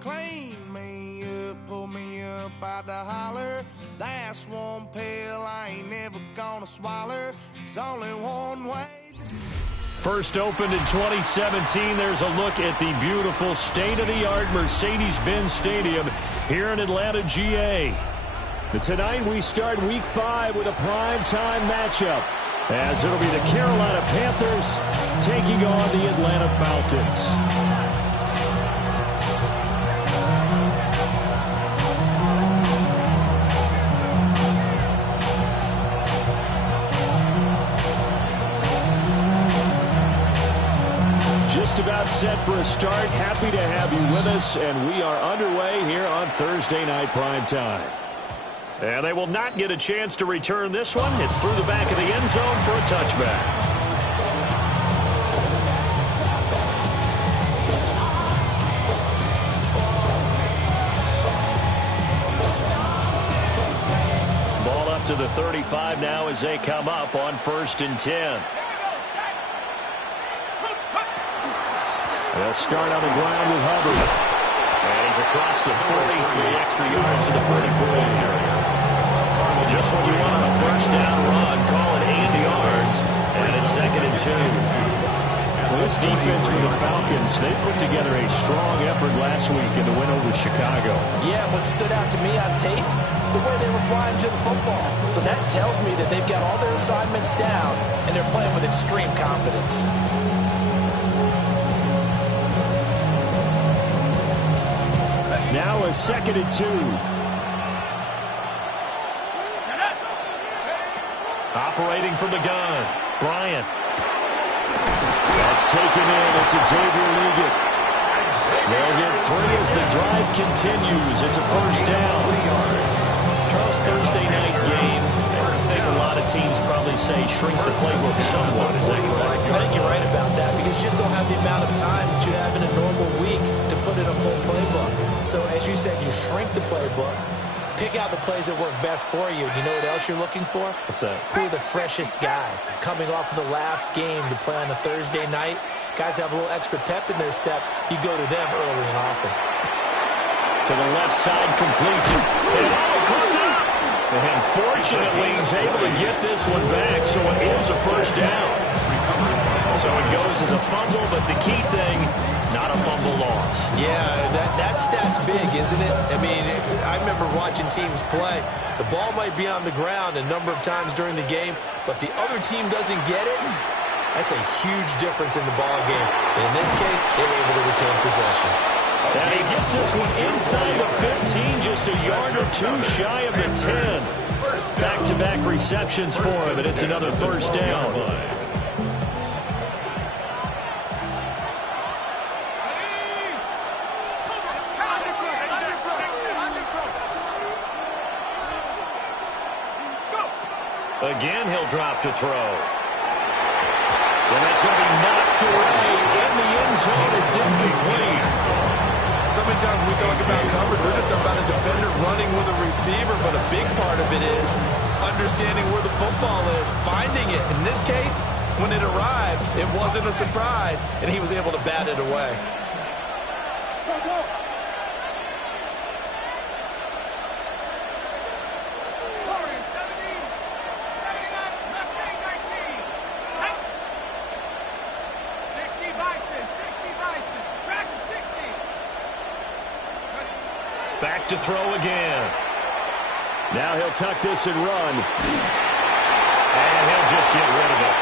clean me up, pull me up out the holler. That's one pill I ain't never gonna swallow. It's only one way. First opened in 2017, there's a look at the beautiful state-of-the-art Mercedes-Benz Stadium here in Atlanta, GA. But tonight we start Week 5 with a primetime matchup, as it'll be the Carolina Panthers taking on the Atlanta Falcons. Just about set for a start. Happy to have you with us, and we are underway here on Thursday Night Primetime. And they will not get a chance to return this one. It's through the back of the end zone for a touchback. Ball up to the 35 now as they come up on 1st and 10. They'll start on the ground with Hubbard. And he's across the 43 extra yards to the 44 area. Just what you want on a first down run. Call it 80 yards. And it's 2nd and 2. Well, this defense for the Falcons, they put together a strong effort last week in the win over Chicago. Yeah, what stood out to me on tape, the way they were flying to the football. So that tells me that they've got all their assignments down, and they're playing with extreme confidence. Now a 2nd and 2. Operating from the gun, Bryant. That's taken in. It's Xavier Leggett. They'll get 3 as the drive continues. It's a first down. Charles, Thursday night game. I think a lot of teams probably say shrink the playbook somewhat. Is that correct? I think you're right about that, because you just don't have the amount of time that you have in a normal week to put in a full playbook. So, as you said, you shrink the playbook, pick out the plays that work best for you. You know what else you're looking for? What's that? Who are the freshest guys coming off of the last game to play on a Thursday night? Guys have a little extra pep in their step. You go to them early and often. To the left side, complete. And fortunately, he's able to get this one back, so it is a first down. So it goes as a fumble, but the key thing, not a fumble loss. Yeah, that stat's big, isn't it? I mean, I remember watching teams play. The ball might be on the ground a number of times during the game, but the other team doesn't get it. That's a huge difference in the ball game. And in this case, they were able to retain possession. And he gets this one inside the 15, just a yard or two shy of the 10. Back-to-back receptions for him, and it's another first down. Again, he'll drop to throw. And that's going to be knocked away in the end zone. It's incomplete. So many times when we talk about coverage, we're just about a defender running with a receiver, but a big part of it is understanding where the football is, finding it. In this case, when it arrived, it wasn't a surprise, and he was able to bat it away. Back to throw again. Now he'll tuck this and run. And he'll just get rid of it.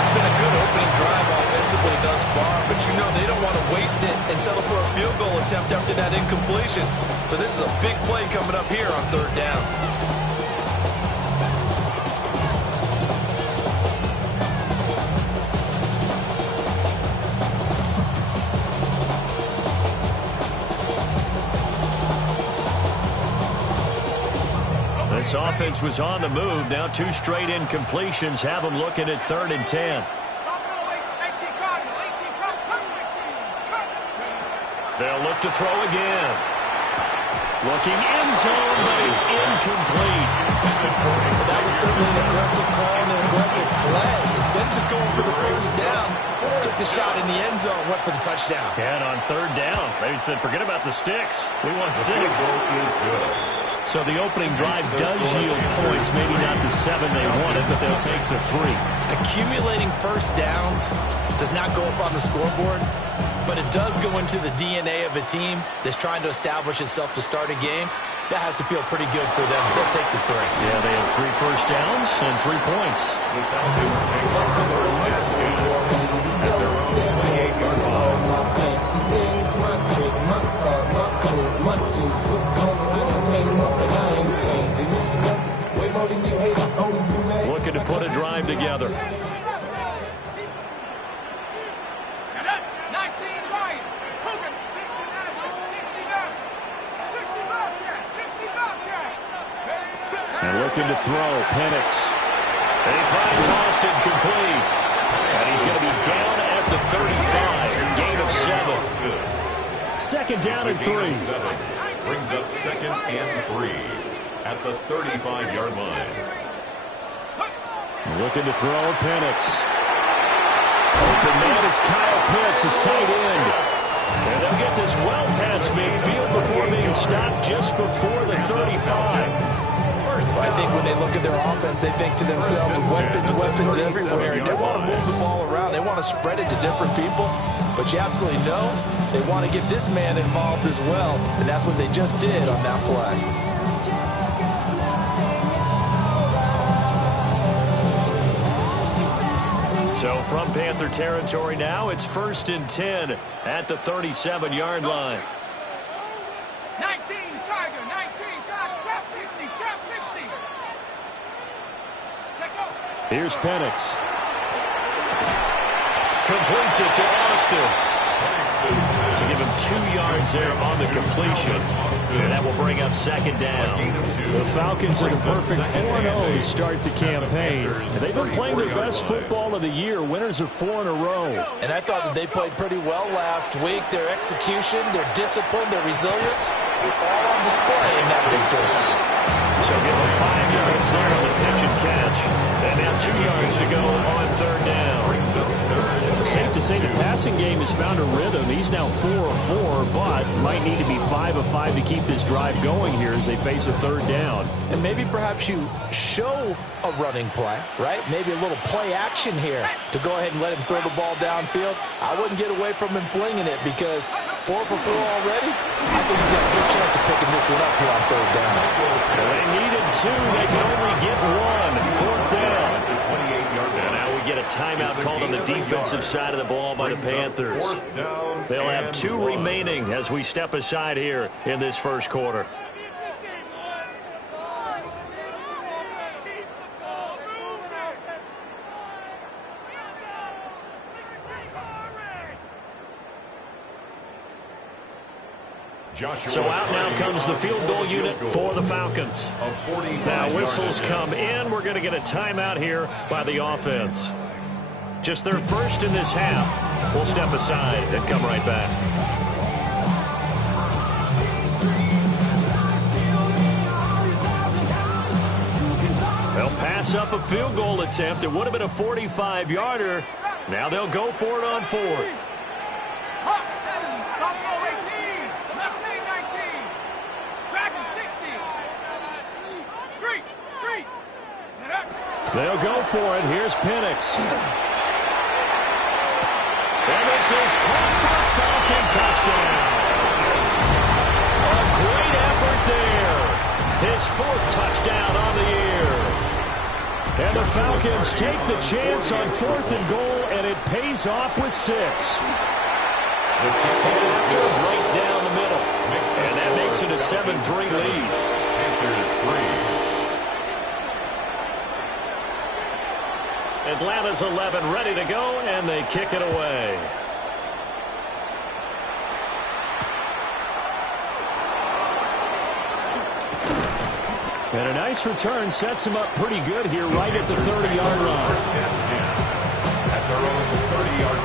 It's been a good opening drive offensively thus far, but you know they don't want to waste it and settle for a field goal attempt after that incompletion. So this is a big play coming up here on 3rd down. This offense was on the move. Now 2 straight incompletions have them looking at 3rd and 10. They'll look to throw again. Looking end zone, but it's incomplete. That was certainly an aggressive call and an aggressive play. Instead of just going for the first down, took the shot in the end zone, went for the touchdown. And on third down, they said, forget about the sticks. We want 6. So the opening drive does yield points, maybe not the 7 they wanted, but they'll take the 3. Accumulating first downs does not go up on the scoreboard, but it does go into the DNA of a team that's trying to establish itself to start a game. That has to feel pretty good for them. They'll take the 3. Yeah, they have 3 first downs and 3 points. Looking to put a drive together. And looking to throw, Penix. And he finds Austin complete. And he's going to be down at the 35. Gain of 7. Second down and 3. Brings up 2nd and 3 at the 35-yard line. Looking to throw, Penix. Open man is Kyle Pitts, his tight end. And they'll get this well past midfield before being stopped just before the 35. I think when they look at their offense, they think to themselves, weapons everywhere, and they want to move the ball around. They want to spread it to different people, but you absolutely know they want to get this man involved as well, and that's what they just did on that play. So from Panther territory now, it's 1st and 10 at the 37-yard line. 19, Tiger, 19, trap 60, trap 60. Check out. Here's Penix. Completes it to Austin. So give him 2 yards there on the completion. And that will bring up 2nd down. The Falcons are the perfect 4-0 to start the campaign. And they've been playing their best football of the year. Winners of 4 in a row. And I thought that they played pretty well last week. Their execution, their discipline, their resilience, all on display in that victory. So give them 5 yards there on the pitch and catch. And now 2 yards to go on 3rd down. Safe to say the passing game has found a rhythm. He's now 4 of 4, but might need to be 5 of 5 to keep this drive going here as they face a 3rd down. And maybe perhaps you show a running play, right? Maybe a little play action here to go ahead and let him throw the ball downfield. I wouldn't get away from him flinging it because 4 for 4 already. I think he's got a good chance of picking this one up here on 3rd down. They needed 2. They can only get 1. 4th down. And now we get a timeout called on the defensive side of the ball by the Panthers. They'll have 2 remaining as we step aside here in this first quarter. So out now comes the field goal unit for the Falcons. Now whistles come in. We're going to get a timeout here by the offense. Just their first in this half. We'll step aside and come right back. They'll pass up a field goal attempt. It would have been a 45-yarder. Now they'll go for it on 4th. They'll go for it. Here's Penix. And this is caught for a Falcon touchdown. A great effort there. His 4th touchdown on the year. And the Falcons take the chance on 4th and goal, and it pays off with 6. After right down the middle. And that makes it a 7-3 lead. Panthers 3. Atlanta's 11 ready to go, and they kick it away. And a nice return sets him up pretty good here right at the 30-yard line. At their own 30-yard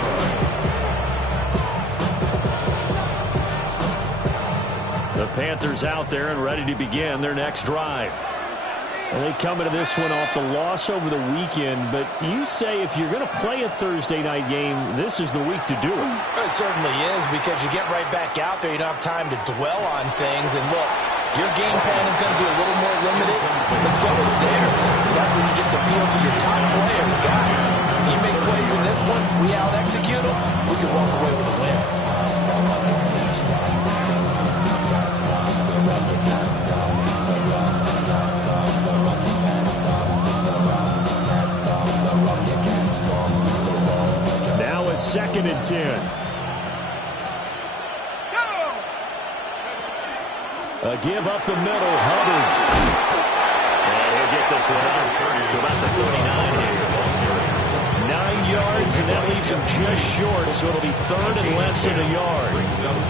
line. The Panthers out there and ready to begin their next drive. And they come into this one off the loss over the weekend, but you say if you're going to play a Thursday night game, this is the week to do it. It certainly is, because you get right back out there. You don't have time to dwell on things. And look, your game plan is going to be a little more limited, but so is theirs. So that's when you just appeal to your top players. Guys, you make plays in this one, we out-execute them, we can walk away with a win. Now a 2nd and 10. A give up the middle, Hubbard. And he'll get this one out to about the 39 here. 9 yards, and that leaves him just short, so it'll be 3rd and less than a yard.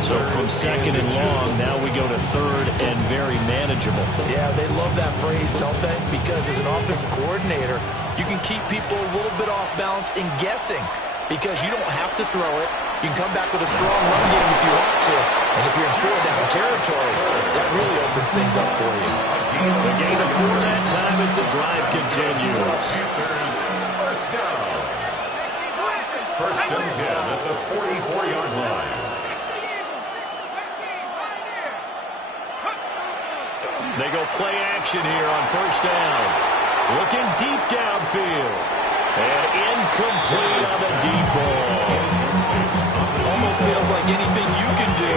So from 2nd and long, now we go to 3rd and very manageable. Yeah, they love that phrase, don't they? Because as an offensive coordinator, you can keep people a little bit off balance and guessing, because you don't have to throw it. You can come back with a strong run game if you want to. And if you're in 4-down territory, that really opens things up for you. The gain of 4 that time as the drive continues. First down. First and 10 at the 44-yard line. They go play action here on first down. Looking deep downfield. And incomplete on the deep ball. Almost feels like anything you can do,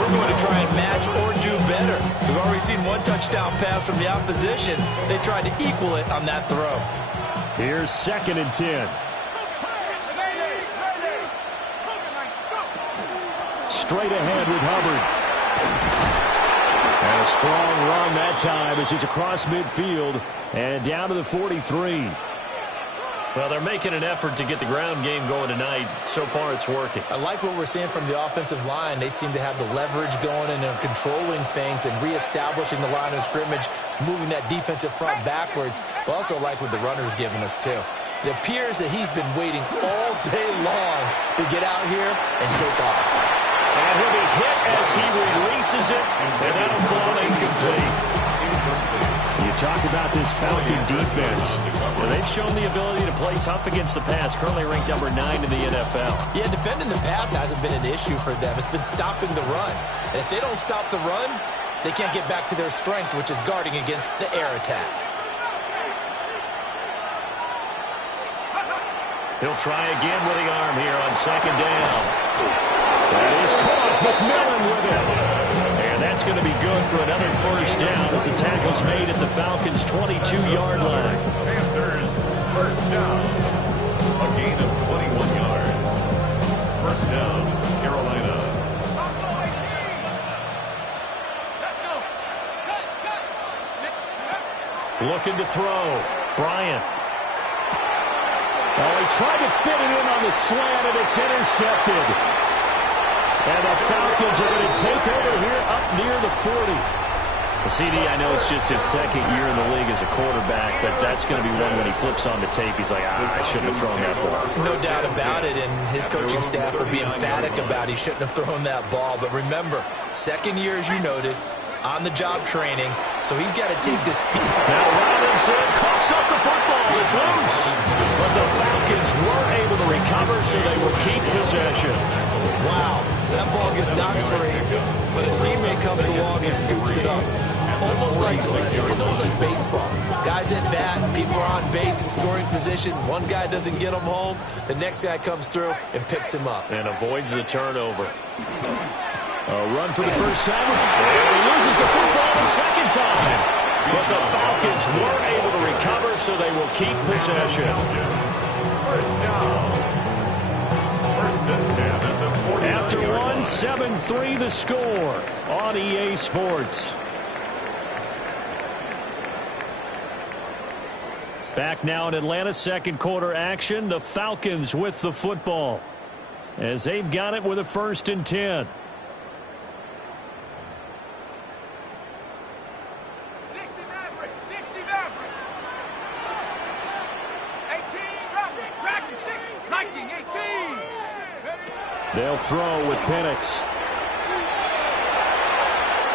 we're going to try and match or do better. We've already seen one touchdown pass from the opposition. They tried to equal it on that throw. Here's 2nd and 10. Straight ahead with Hubbard. And a strong run that time as he's across midfield and down to the 43. Well, they're making an effort to get the ground game going tonight. So far, it's working. I like what we're seeing from the offensive line. They seem to have the leverage going and they're controlling things and reestablishing the line of scrimmage, moving that defensive front backwards. But also like what the runner's giving us, too. It appears that he's been waiting all day long to get out here and take off. And he'll be hit as he releases it, and that'll fall incomplete. You talk about this Falcon defense. Well, they've shown the ability to play tough against the pass, currently ranked number 9 in the NFL. Yeah, defending the pass hasn't been an issue for them. It's been stopping the run. And if they don't stop the run, they can't get back to their strength, which is guarding against the air attack. He'll try again with the arm here on 2nd down. That is caught. McMillan with it. And that's going to be good for another first down as the tackle's made at the Falcons' 22-yard line. Panthers, first down. A gain of 21 yards. First down, Carolina. Looking to throw. Bryant. Oh, he tried to fit it in on the slant, and it's intercepted. And the Falcons are going to take over here up near the 40. The CD, I know it's just his 2nd year in the league as a quarterback, but that's going to be one when he flips on the tape, he's like, I shouldn't have thrown that ball. No doubt about it, and his coaching staff will be emphatic about he shouldn't have thrown that ball. But remember, 2nd year, as you noted, on-the-job training, so he's got to take this. Now Robinson coughs up the football. It's loose. But the Falcons were able to recover, so they will keep possession. Wow, that ball gets knocked free, but a teammate comes along and scoops it up. It's almost like baseball. Guys at bat, people are on base in scoring position. One guy doesn't get him home, the next guy comes through and picks him up. And avoids the turnover. A run for the first time. And he loses the football the 2nd time. But the Falcons were able to recover, so they will keep possession. First down. First and 10 at the 49 After yard one, line. 7-3 the score on EA Sports. Back now in Atlanta, 2nd quarter action. The Falcons with the football as they've got it with a 1st and 10. 60 Maverick. 18 Maverick. Tracking 60. 19, 18. They'll throw with Penix.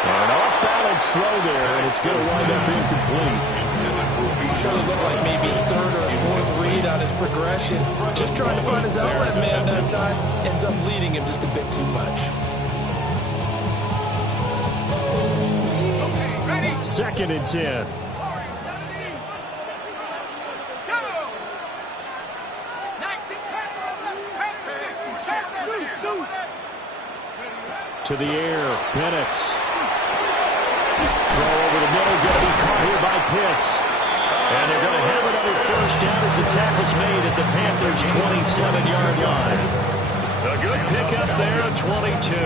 An off-balance throw there, and it's going to wind up incomplete. Certainly looked like maybe his third or his fourth read on his progression. Just trying to find his outlet man that time. Ends up leading him just a bit too much. Okay, ready? 2nd and 10. To the air, Penix. Throw over the middle, going to be caught here by Pitts. And they're going to have another first down as the tackle's made at the Panthers' 27-yard line. A good pickup there at 22.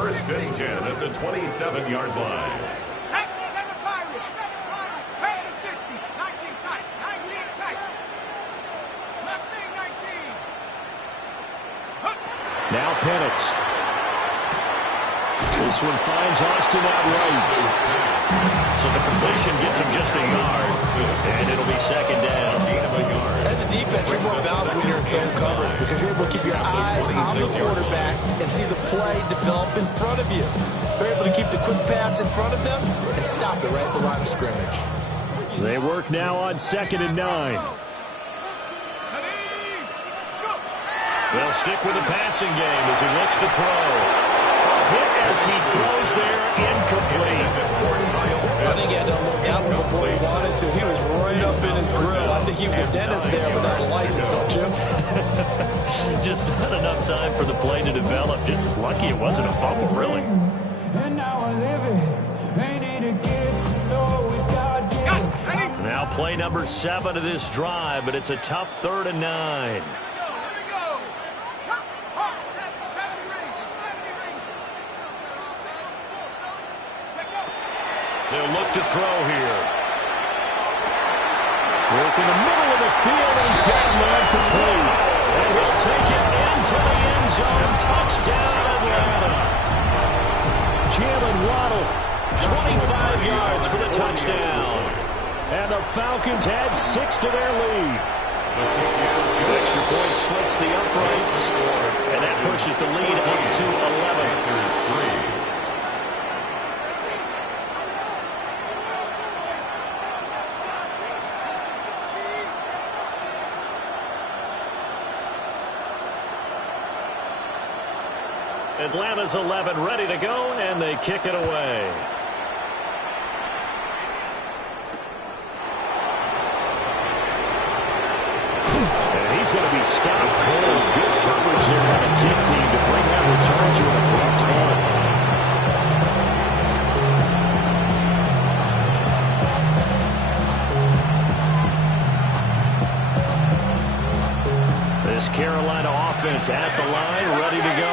First and 10 at the 27-yard line. Now Penix. This one finds Austin outright. So the completion gets him just a yard. And it'll be 2nd down. As a defense, you're more balanced when you're in zone coverage because you're able to keep your eyes on the quarterback and see the play develop in front of you. You're able to keep the quick pass in front of them and stop it right at the line of scrimmage. They work now on 2nd and 9. They'll stick with the passing game as he looks to throw. A hit as he throws there, incomplete. I think he had to unload that one before he wanted to. He was right up in his grill. I think he was a dentist there without a license, don't you? Just not enough time for the play to develop. Just lucky it wasn't a fumble, really. And now I live it. Ain't it a gift to know it's God-given? Now play number 7 of this drive, but it's a tough 3rd and 9. They'll look to throw here. Work in the middle of the field, and he's got man complete. And he'll take it into the end zone. Touchdown, Atlanta. Jalen Waddle, 25 yards for the touchdown. And the Falcons add 6 to their lead. The extra point splits the uprights, and that pushes the lead up to 11. Atlanta's 11 ready to go, and they kick it away. And he's going to be stopped cold. Good coverage there by the kick team to bring that return to an abrupt halt. This Carolina offense at the line, ready to go.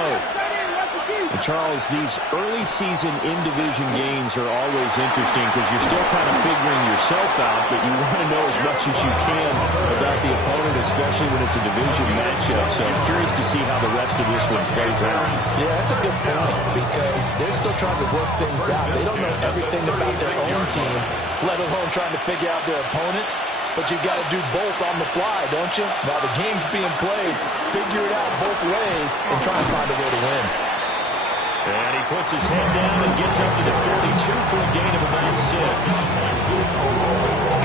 And Charles, these early season in-division games are always interesting because you're still kind of figuring yourself out, but you want to know as much as you can about the opponent, especially when it's a division matchup. So I'm curious to see how the rest of this one plays out. Yeah, that's a good point because they're still trying to work things out. They don't know everything about their own team, let alone trying to figure out their opponent. But you got to do both on the fly, don't you? While the game's being played, figure it out both ways and try and find a way to win. And he puts his head down and gets up to the 42 for a gain of about 6.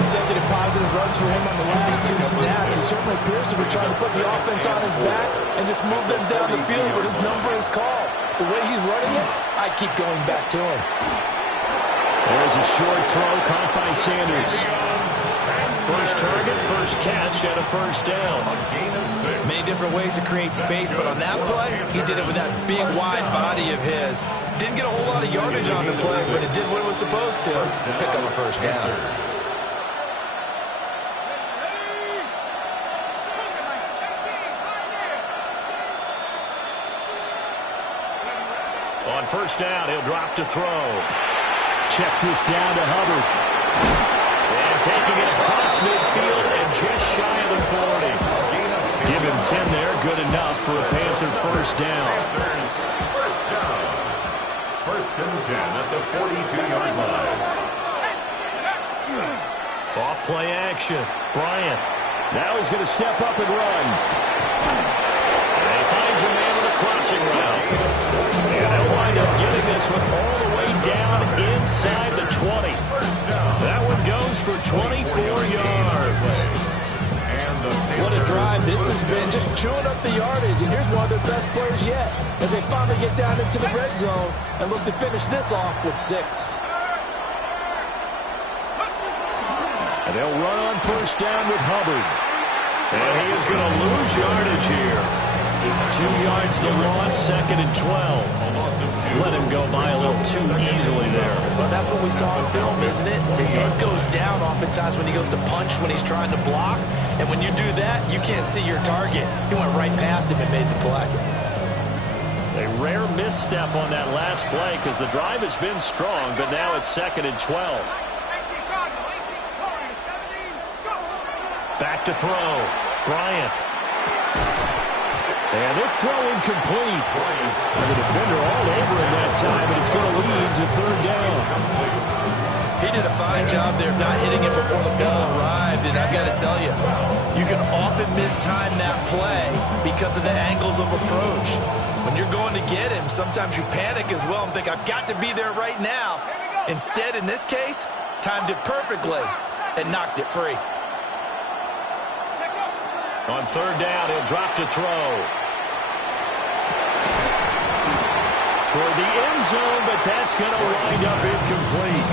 Consecutive positive runs for him on the last 2 snaps. He certainly appears to be trying to put the offense on his back and just move them down the field, but his number is called. The way he's running it, I keep going back to him. There's a short throw caught by Sanders. First target, first catch, and a first down. Many different ways to create space, but on that play, he did it with that big, wide body of his. Didn't get a whole lot of yardage on the play, but it did what it was supposed to. Pick up a first down. On first down, he'll drop to throw. Checks this down to Hubbard. And taking it across midfield and just shy of the 40. Give him 10 there. Good enough for a Panther first down. First and 10 at the 42-yard line. Off play action. Bryant. Now he's going to step up and run. And he finds a man on the crossing route. And they'll wind up getting this one all the way down inside the 20. First down. That one goes for 24 yards. What a drive this has been, just chewing up the yardage. And here's one of their best players yet as they finally get down into the red zone and look to finish this off with 6. And they'll run on first down with Hubbard. And he is going to lose yardage here. 2 yards the loss, 2nd and 12. Let him go by a little too easily there. Well, that's what we saw in film, isn't it? His head goes down oftentimes when he goes to punch, when he's trying to block. And when you do that, you can't see your target. He went right past him and made the play. A rare misstep on that last play because the drive has been strong, but now it's 2nd and 12. Back to throw. Bryant. And this throw incomplete. And the defender all over him that time, and it's going to lead to 3rd down. He did a fine job there not hitting him before the ball arrived, and I've got to tell you, you can often mistime that play because of the angles of approach. When you're going to get him, sometimes you panic as well and think, I've got to be there right now. Instead, in this case, timed it perfectly and knocked it free. On 3rd down, he'll drop to throw. Toward the end zone, but that's going to wind up incomplete.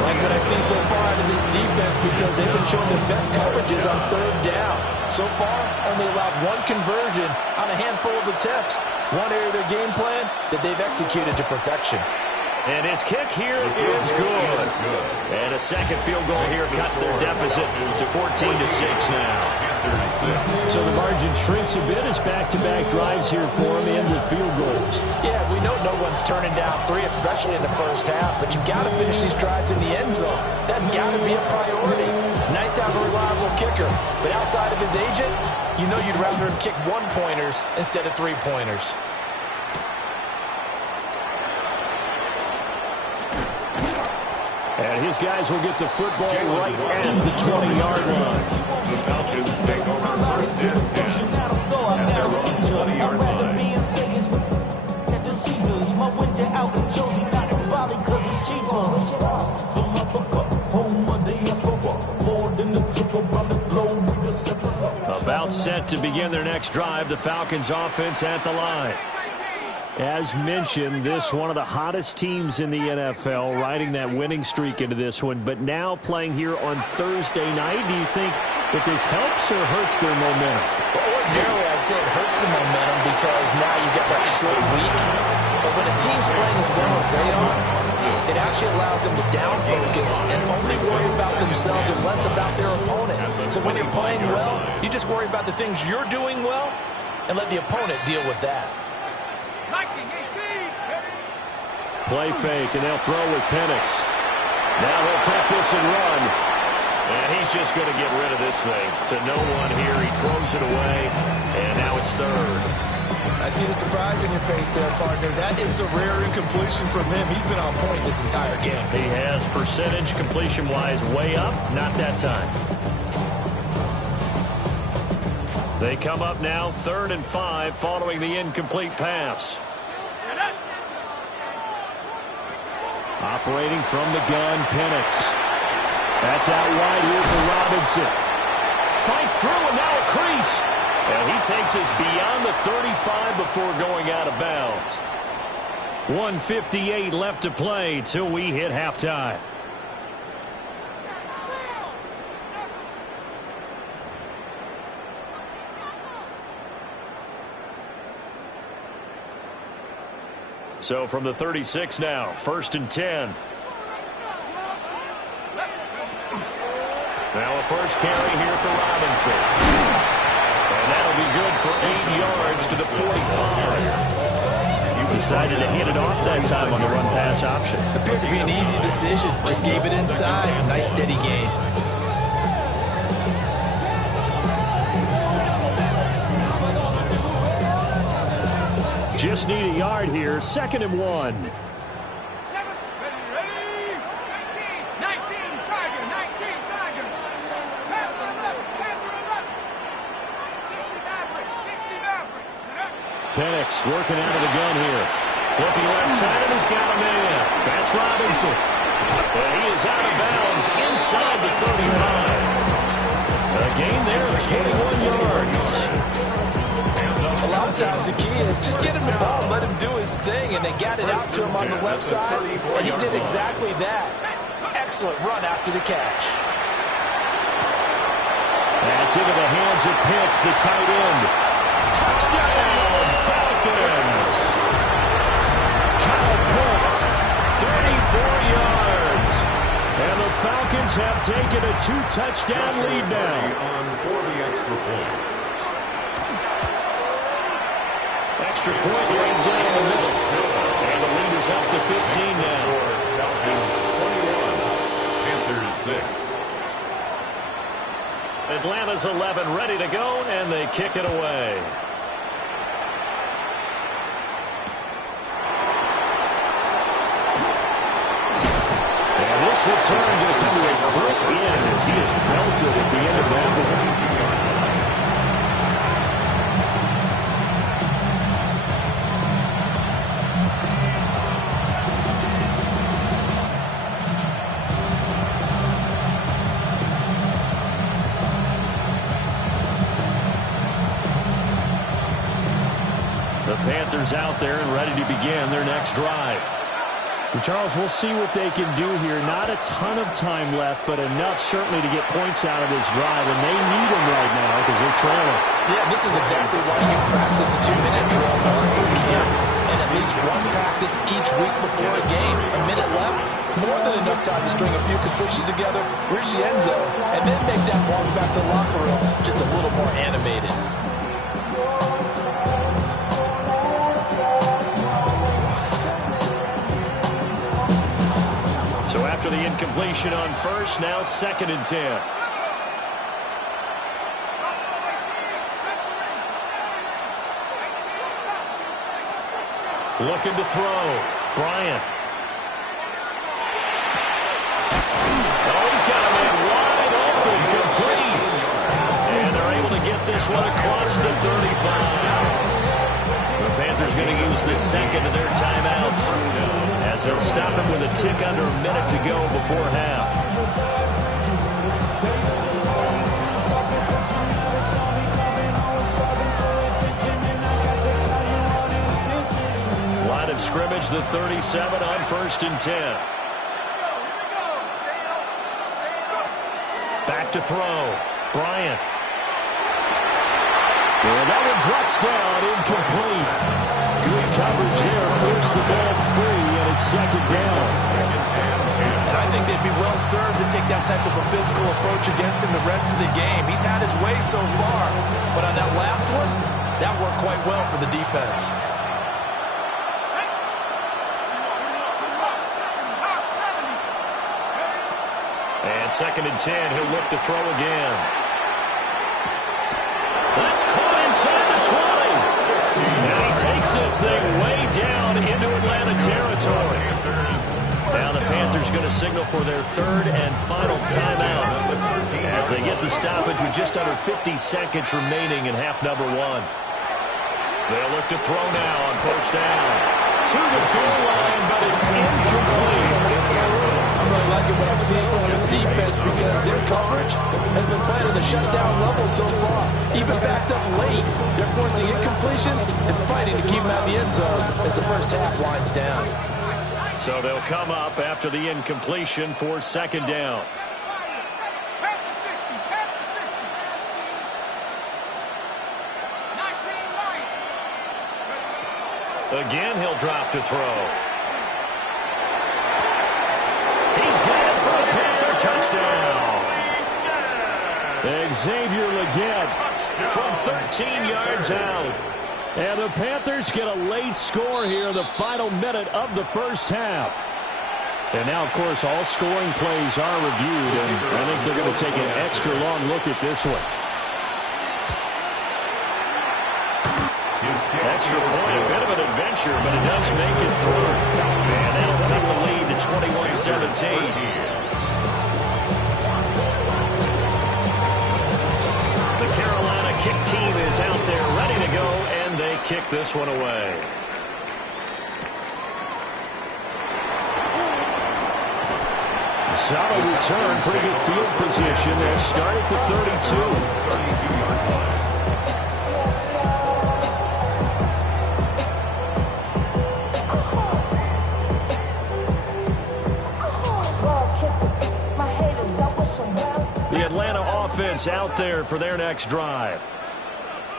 Like what I see so far out of this defense because they've been showing their best coverages on 3rd down. So far, only allowed 1 conversion on a handful of attempts. One area of their game plan that they've executed to perfection. And his kick here is good. And a second field goal here cuts their deficit to 14-6 now. So the margin shrinks a bit as back-to-back drives here for him and with field goals. Yeah, we know no one's turning down 3, especially in the first half, but you've got to finish these drives in the end zone. That's got to be a priority. Nice to have a reliable kicker, but outside of his agent, you know you'd rather him kick 1-pointers instead of 3-pointers. And his guys will get the football right at the 20-yard line. The Falcons take over 1st and 10 at their own 20-yard line. About set to begin their next drive, the Falcons offense at the line. As mentioned, this one of the hottest teams in the NFL, riding that winning streak into this one, but now playing here on Thursday night. Do you think that this helps or hurts their momentum? Well, ordinarily, I'd say it hurts the momentum because now you've got that short week. But when a team's playing as well as they are, it actually allows them to down focus and only worry about themselves and less about their opponent. So when you're playing well, you just worry about the things you're doing well and let the opponent deal with that. Play fake, and they'll throw with Penix. Now they'll take this and run. And he's just going to get rid of this thing. To no one here. He throws it away, and now it's 3rd. I see the surprise in your face there, partner. That is a rare incompletion from him. He's been on point this entire game. He has percentage completion-wise way up. Not that time. They come up now 3rd and 5 following the incomplete pass. Operating from the gun, Penix. That's out wide here for Robinson. Fights through and now a crease. And he takes us beyond the 35 before going out of bounds. 1:58 left to play till we hit halftime. So from the 36 now, 1st and 10. Now a first carry here for Robinson. And that'll be good for 8 yards to the 45. You decided to hand it off that time on the run-pass option. Appeared to be an easy decision. Just gave it inside. Nice steady gain. Just need a yard here. 2nd and 1. Penix working out of the gun here. Looking left side, and he's got a man. That's Robinson. And he is out of bounds inside the 35. A gain there of 21 yards. A lot of times the key is just get him the ball, let him do his thing, and they got it out to him on the left side, and he did exactly that. Excellent run after the catch. That's into the hands of Pitts, the tight end. Touchdown, Falcons! Kyle Pitts, 34 yards. And the Falcons have taken a 2-touchdown lead now. For the extra point. Extra point right down the middle. And the lead is up to 15 now. Falcons 21, Panthers 6. Atlanta's 11 ready to go, and they kick it away. And this return going to come to a quick end as he is belted at the end of that one. The Panthers out there and ready to begin their next drive. And Charles, we'll see what they can do here. Not a ton of time left, but enough certainly to get points out of this drive, and they need them right now because they're trailing. Yeah, this is exactly why you practice a 2-minute drill all through camp, and at least one practice each week before a game. A minute left, more than enough time to string a few completions together, reach the end zone, and then make that walk back to the locker room just a little more animated. So after the incompletion on first, now 2nd and 10. Looking to throw. Bryant. Oh, he's got a man wide open, complete. And they're able to get this one across the 35. The Panthers going to use the second of their timeouts as they'll stop him with a tick under a minute to go before half. Line of scrimmage, the 37 on 1st and 10. Back to throw. Bryant. And that one drops down, incomplete. Good coverage there, forced the ball free, and it's 2nd down. And I think they'd be well served to take that type of a physical approach against him the rest of the game. He's had his way so far, but on that last one, that worked quite well for the defense. And 2nd and 10, he'll look to throw again. That's caught inside the 20. And he takes this thing way down into Atlanta territory. Now the Panthers going to signal for their 3rd and final timeout as they get the stoppage with just under 50 seconds remaining in half number 1. They'll look to throw now on 1st down. To the goal line, but it's incomplete. I'm really liking what I'm seeing from this defense because their coverage has been playing at a shutdown level so far. Even backed up late, they're forcing incompletions and fighting to keep them out of the end zone as the first half winds down. So they'll come up after the incompletion for 2nd down. Again, he'll drop to throw. He's got it for a Panther touchdown. Xavier Legette from 13 yards out. And the Panthers get a late score here in the final minute of the first half. And now, of course, all scoring plays are reviewed, and I think they're going to take an extra long look at this one. Extra point, a bit of an adventure, but it does make it through. And that'll cut the lead to 21-17. The Carolina kick team is out there ready to go, and they kick this one away. Solid return, pretty good field position. They'll start at the 32. 32-yard line. The Atlanta offense out there for their next drive.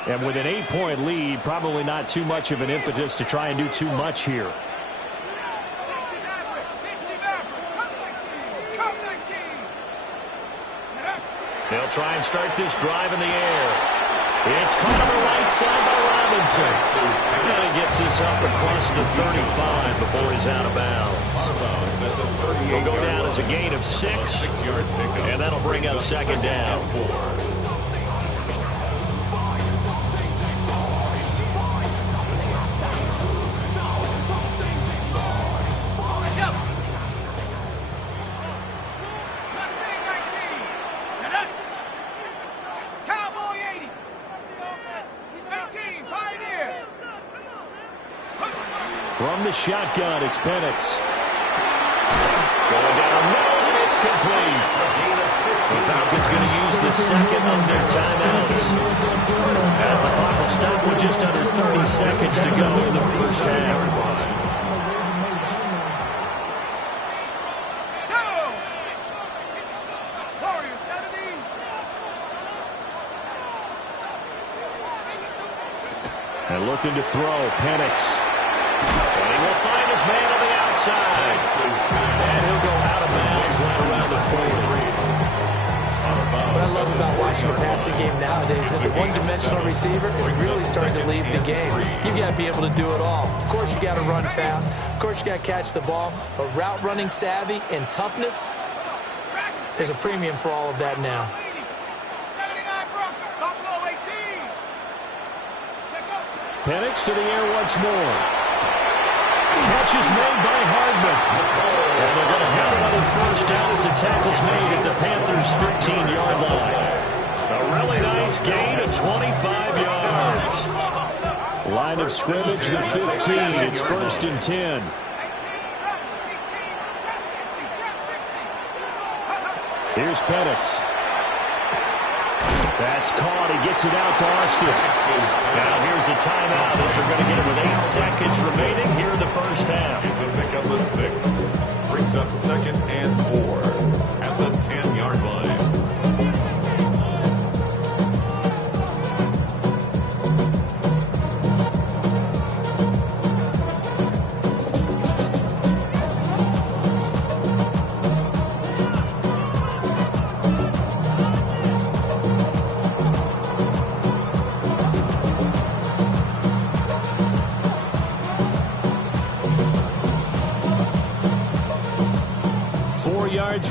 And with an 8-point lead, probably not too much of an impetus to try and do too much here. They'll try and start this drive in the air. It's caught on the right side by Robinson. And he gets this up across the 35 before he's out of bounds. He'll go down as a gain of 6, and that'll bring up second down. From the shotgun, it's Penix. Going down, no, and it's complete. The Falcons going to use the second of their timeouts, as the clock will stop with just under 30 seconds to go in the first half. And looking to throw, Penix. And he will find his man on the outside. And he'll go out of bounds right around the 40. What I love about watching the passing game nowadays is that the one-dimensional receiver is really starting to lead the game. You've got to be able to do it all. Of course, you got to run fast. Of course, you got to catch the ball. But route running savvy and toughness, there's a premium for all of that now. Penix to the air once more. Catch is made by Hardman. And they're going to have another first down as the tackle's made at the Panthers' 15-yard line. A really nice gain of 25 yards. Line of scrimmage, the 15. It's 1st and 10. Here's Penix. That's caught. He gets it out to Austin. Now here's a timeout as they're going to get it with 8 seconds remaining here in the first half. It's a pick up of 6. Brings up 2nd and 4 at the 10-yard line.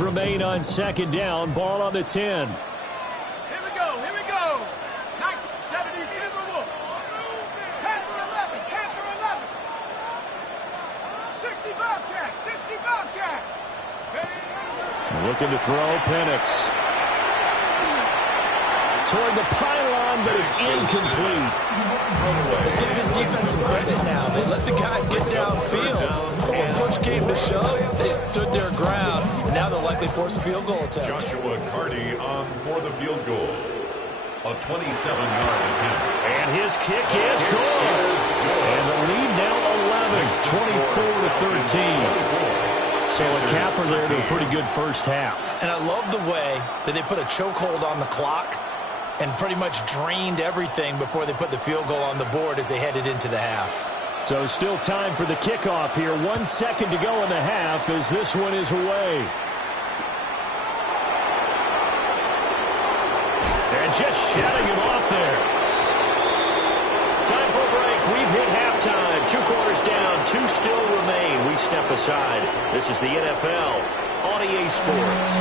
Remain on 2nd down. Ball on the 10. Here we go. 1970 Timberwolves. Panther 11. 60 Bobcat. Looking to throw, Penix. Toward the pylon, but it's incomplete. Let's give this defense some credit now. They let the guys get downfield. But when push came to shove, they stood their ground. And now they'll likely force a field goal attempt. Joshua Carty on for the field goal. A 27-yard attempt. And his kick is good. And the lead now 11, 24-13. So a capper there to a pretty good first half. And I love the way that they put a chokehold on the clock and pretty much drained everything before they put the field goal on the board as they headed into the half. So still time for the kickoff here. 1 second to go in the half as this one is away. And just shutting him off there. Time for a break. We've hit halftime. 2 quarters down. 2 still remain. We step aside. This is the NFL on EA Sports.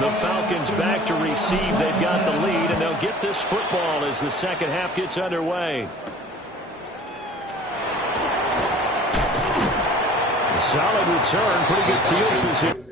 The Falcons back to receive. They've got the lead, and they'll get this football as the second half gets underway. A solid return, pretty good field position.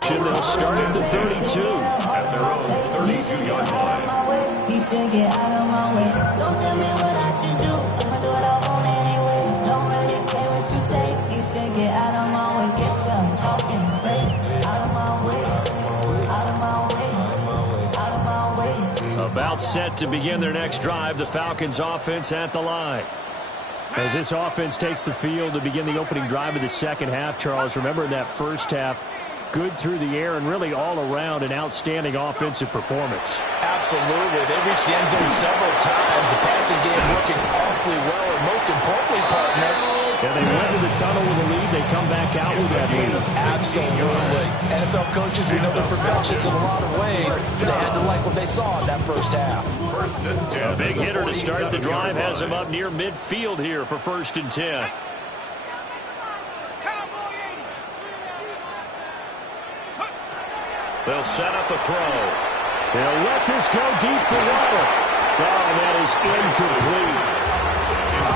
They'll start at the 32. At their own 32-yard line. You should get out of my way. Don't tell me what I should do. I'ma do what I want anyway. Don't really care what you think. You should get out of my way. Get your talking face out of my way. Out of my way. Out of my way. About set to begin their next drive. The Falcons offense at the line. As this offense takes the field to begin the opening drive of the second half, Charles, remember in that first half, good through the air and really all around an outstanding offensive performance. Absolutely. They reached the end zone several times. The passing game working awfully well, and most importantly, partner, and they went to the tunnel with a lead. They come back out with that lead. Absolutely. NFL coaches, we know they're perfectionists in a lot of ways. They had to like what they saw in that first half. A big hitter to start the drive has him up near midfield here for 1st and 10. They'll set up a throw. They'll let this go deep for Waddle. Oh, that is incomplete.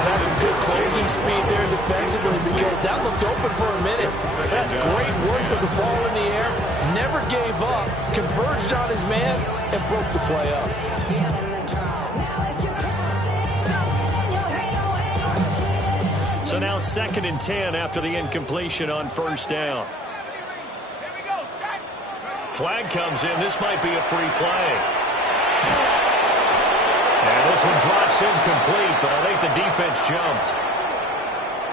That's some good closing speed there defensively because that looked open for a minute. That's great work with the ball in the air. Never gave up. Converged on his man and broke the play up. So now 2nd and 10 after the incompletion on 1st down. Flag comes in. This might be a free play. And this one drops incomplete, but I think the defense jumped.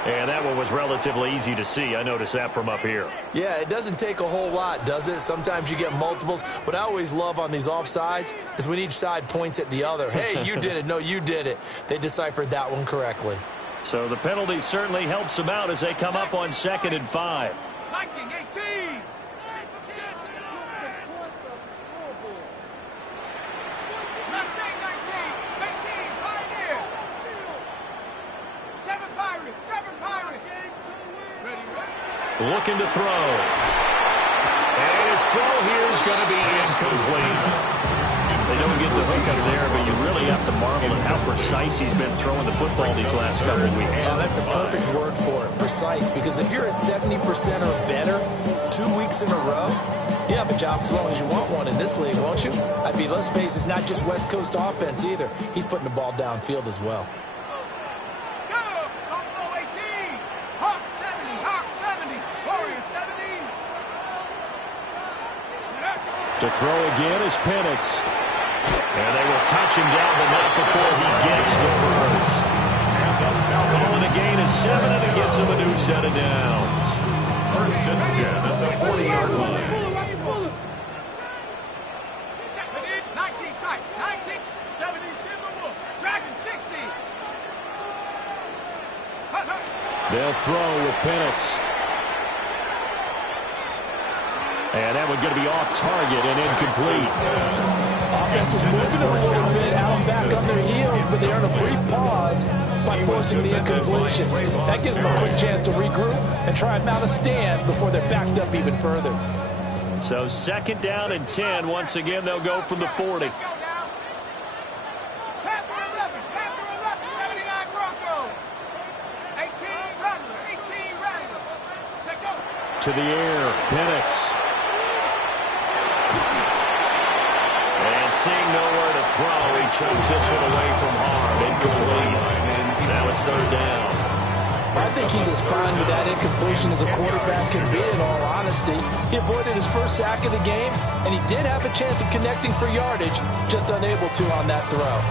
And that one was relatively easy to see. I noticed that from up here. Yeah, it doesn't take a whole lot, does it? Sometimes you get multiples. What I always love on these offsides is when each side points at the other. Hey, you did it. No, you did it. They deciphered that one correctly. So the penalty certainly helps them out as they come up on 2nd and 5. Viking 18. Mustang 19. 19. Pioneer. 7 Pirates. 7 Pirates. Ready. Looking to throw. And his throw here is going to be incomplete. They don't get the hook up there, but you really have to marvel at how precise he's been throwing the football these last couple of weeks. Oh, that's the perfect word for it, precise, because if you're at 70% or better 2 weeks in a row, you have a job as long as you want one in this league, won't you? I mean, let's face it, it's not just West Coast offense either. He's putting the ball downfield as well. Go! Buffalo 18. Hawk 70. Hawk 70. Warrior 70. To throw again is Penix. And they will touch him down, but not before he gets the first. Calling a gain of 7, and it gets him a new set of downs. 1st and 10 at the 40-yard line. 19 tight. 19. 70. Timberwolf. Dragon 60. They'll throw with Penix. And that one going to be off target and incomplete. Offense is moving a little bit out back on their heels, but they earn a brief pause by forcing the incompletion. That gives them a quick chance to regroup and try and mount a stand before they're backed up even further. So 2nd down and 10. Once again, they'll go from the 40. Panther 11. Panther 11. 79 Bronco. 18 Rattler. 18 Rattler. Take over. To the air, Penix. And seeing nowhere to throw, he chucks this one away from harm. Incomplete. Now it's 3rd down. I think he's as fine with that incompletion as a quarterback can be, in all honesty. He avoided his first sack of the game, and he did have a chance of connecting for yardage, just unable to on that throw.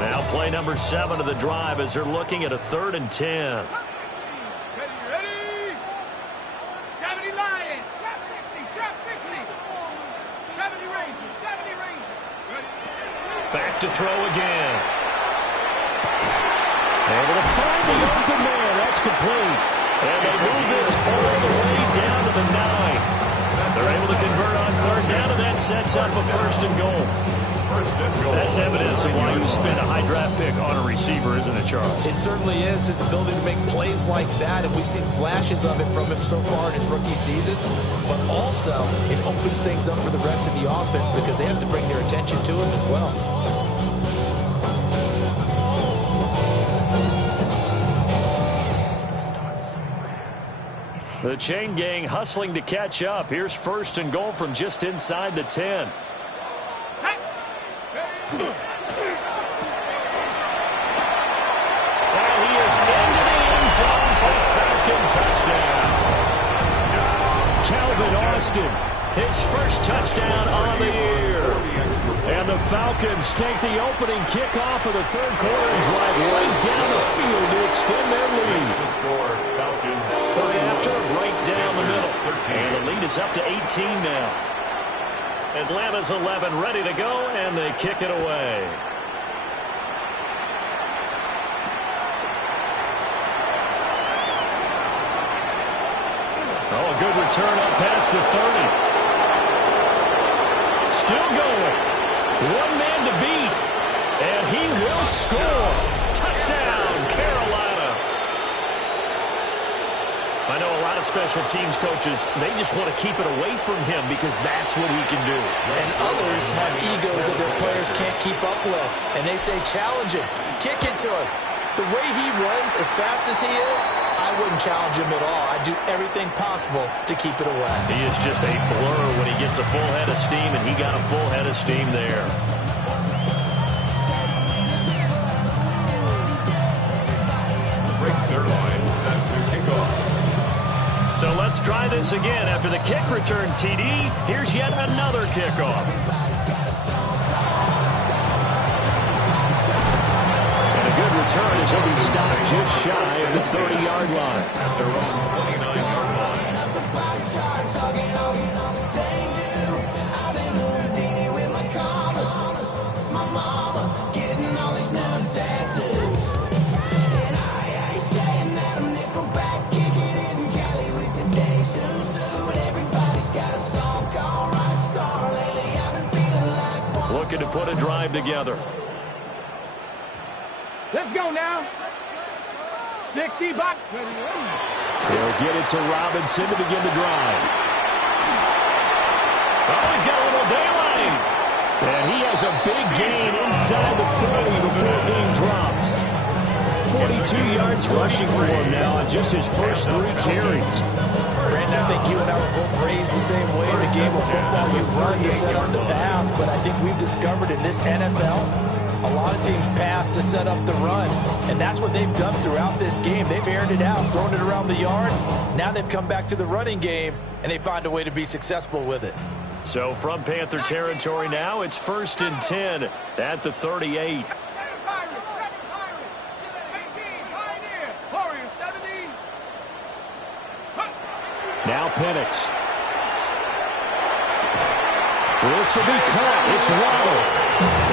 Now play number 7 of the drive as they're looking at a 3rd and 10. Ready. 70 Lions. Trap 60. Trap 60. 70 Rangers. 70 Rangers. Ready. Back to throw again. Able to find the open man. That's complete. And they move this all the way down to the 9. They're able to convert on 3rd down, and that sets up a 1st and goal. That's evidence of why you spend a high draft pick on a receiver, isn't it, Charles? It certainly is. His ability to make plays like that, and we've seen flashes of it from him so far in his rookie season. But also, it opens things up for the rest of the offense because they have to bring their attention to him as well. The chain gang hustling to catch up. Here's first and goal from just inside the 10. And he is into the end zone for a Falcon touchdown. Calvin Austin, his first touchdown on the year. And the Falcons take the opening kickoff of the third quarter and drive right down the field to extend their lead. The score, Falcons. Play after, right down the middle. And the lead is up to 18 now. Atlanta's 11 ready to go, and they kick it away. Oh, a good return up past the 30. Still going. One man to beat. And he will score. Touchdown, Carolina. I know a lot of special teams coaches, they just want to keep it away from him because that's what he can do. And others have egos that their players can't keep up with. And they say, challenge him. Kick it to him. The way he runs as fast as he is, I wouldn't challenge him at all. I'd do everything possible to keep it away. He is just a blur when he gets a full head of steam, and he got a full head of steam there. Breaks their line, sets their kickoff. So let's try this again. After the kick return TD, here's yet another kickoff. Good return as he'll be stopped just shy of the 30-yard line. At their own 29-yard line. Looking to put a drive together. Let's go now. 60 bucks. They'll get it to Robinson to begin the drive. Oh, he's got a little daylight. And he has a big gain inside the 40 before being dropped. 42 yards rushing for him now on just his first 3 carries. Brandon, I think you and I were both raised the same way. In the game of football, you run to set up the pass. But I think we've discovered in this NFL, a lot of teams pass to set up the run, and that's what they've done throughout this game. They've aired it out, thrown it around the yard. Now they've come back to the running game, and they find a way to be successful with it. So from Panther territory now, it's first and 10 at the 38. Now Penix. This will be caught. It's Waddle.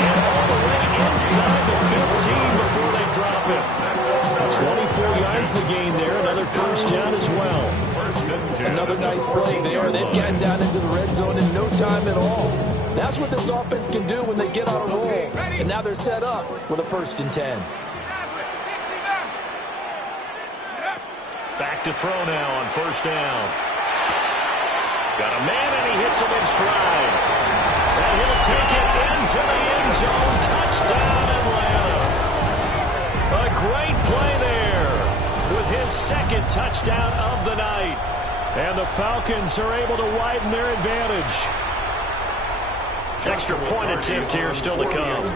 And all the way inside the 15 before they drop him. 24 yards the gain there. Another first down as well. Another nice play there. They've gotten down into the red zone in no time at all. That's what this offense can do when they get on a roll. And now they're set up with a first and 10. Back to throw now on first down. Got a man, and he hits him in stride. And he'll take it into the end zone. Touchdown, Atlanta. A great play there with his second touchdown of the night. And the Falcons are able to widen their advantage. Extra point attempt here still to come.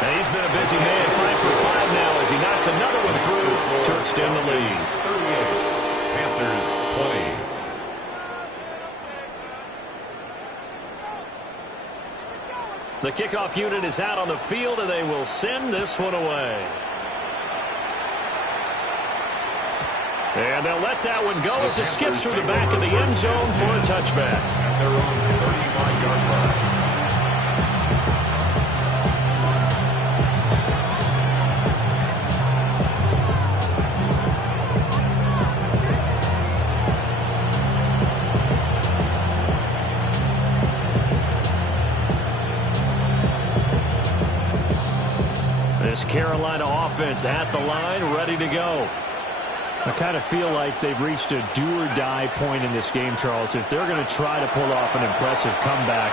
And he's been a busy man, 5 for 5 now as he knocks another one through to extend the lead. 38, Panthers 20. The kickoff unit is out on the field, and they will send this one away. And they'll let that one go as it skips through the back of the end zone for a touchback. At their own 35-yard line. This Carolina offense at the line, ready to go. I kind of feel like they've reached a do-or-die point in this game, Charles. If they're going to try to pull off an impressive comeback,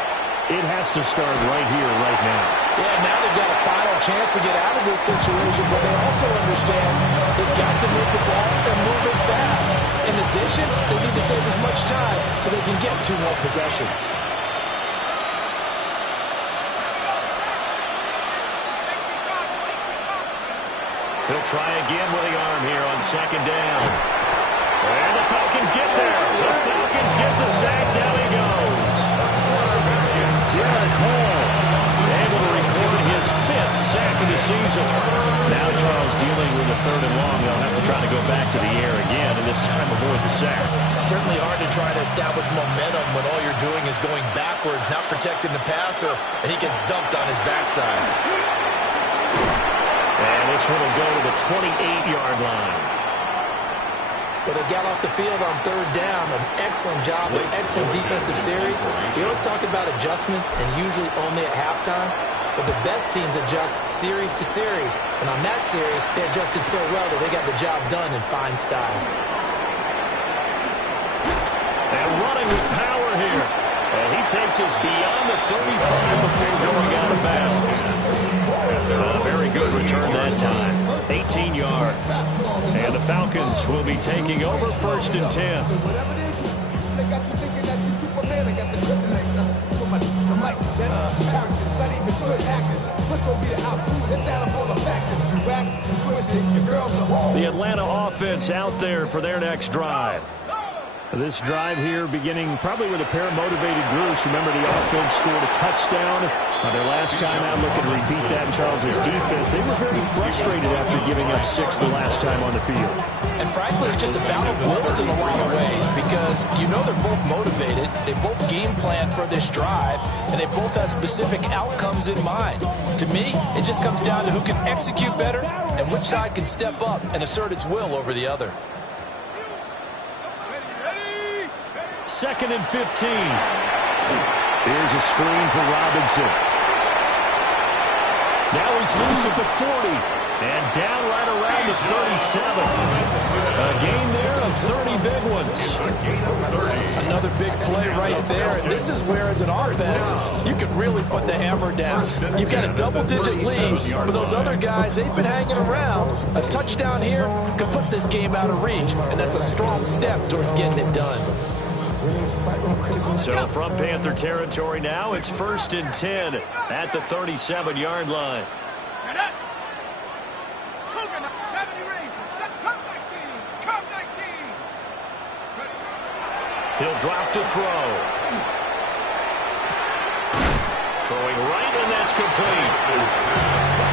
It has to start right here, right now. Yeah, now they've got a final chance to get out of this situation, but they also understand they've got to move the ball and move it fast. In addition, they need to save as much time so they can get 2 more possessions. He'll try again with the arm here on 2nd down. And the Falcons get there. The Falcons get the sack. Down he goes. Derek Hall able to record his 5th sack of the season. Now Charles dealing with a 3rd and long. They'll have to try to go back to the air again, and this time avoid the sack. Certainly hard to try to establish momentum when all you're doing is going backwards, not protecting the passer, and he gets dumped on his backside. And this one will go to the 28-yard line. Well, they got off the field on 3rd down. An excellent job, an excellent defensive series. We always talk about adjustments and usually only at halftime. But the best teams adjust series to series. And on that series, they adjusted so well that they got the job done in fine style. And running with power here. And he takes us beyond the 35 before going out of bounds. A very good return that time. 18 yards. And the Falcons will be taking over 1st and 10. The Atlanta offense out there for their next drive. This drive here beginning probably with a pair of motivated groups. Remember, the offense scored a touchdown on their last time out. Look and repeat that. Charles' defense, they were very frustrated after giving up 6 the last time on the field. And frankly, it's just a battle of wills in a lot of ways because you know they're both motivated. They both game plan for this drive, and they both have specific outcomes in mind. To me, it just comes down to who can execute better and which side can step up and assert its will over the other. 2nd and 15. Here's a screen for Robinson. Now he's loose at the 40. And down right around the 37. A gain there of 30 big ones. Another big play right there. And this is where, as an offense, you can really put the hammer down. You've got a double-digit lead, but those other guys, they've been hanging around. A touchdown here could put this game out of reach, and that's a strong step towards getting it done. So from Panther territory now, it's 1st and 10 at the 37-yard line. He'll drop to throw. Throwing right, and that's complete.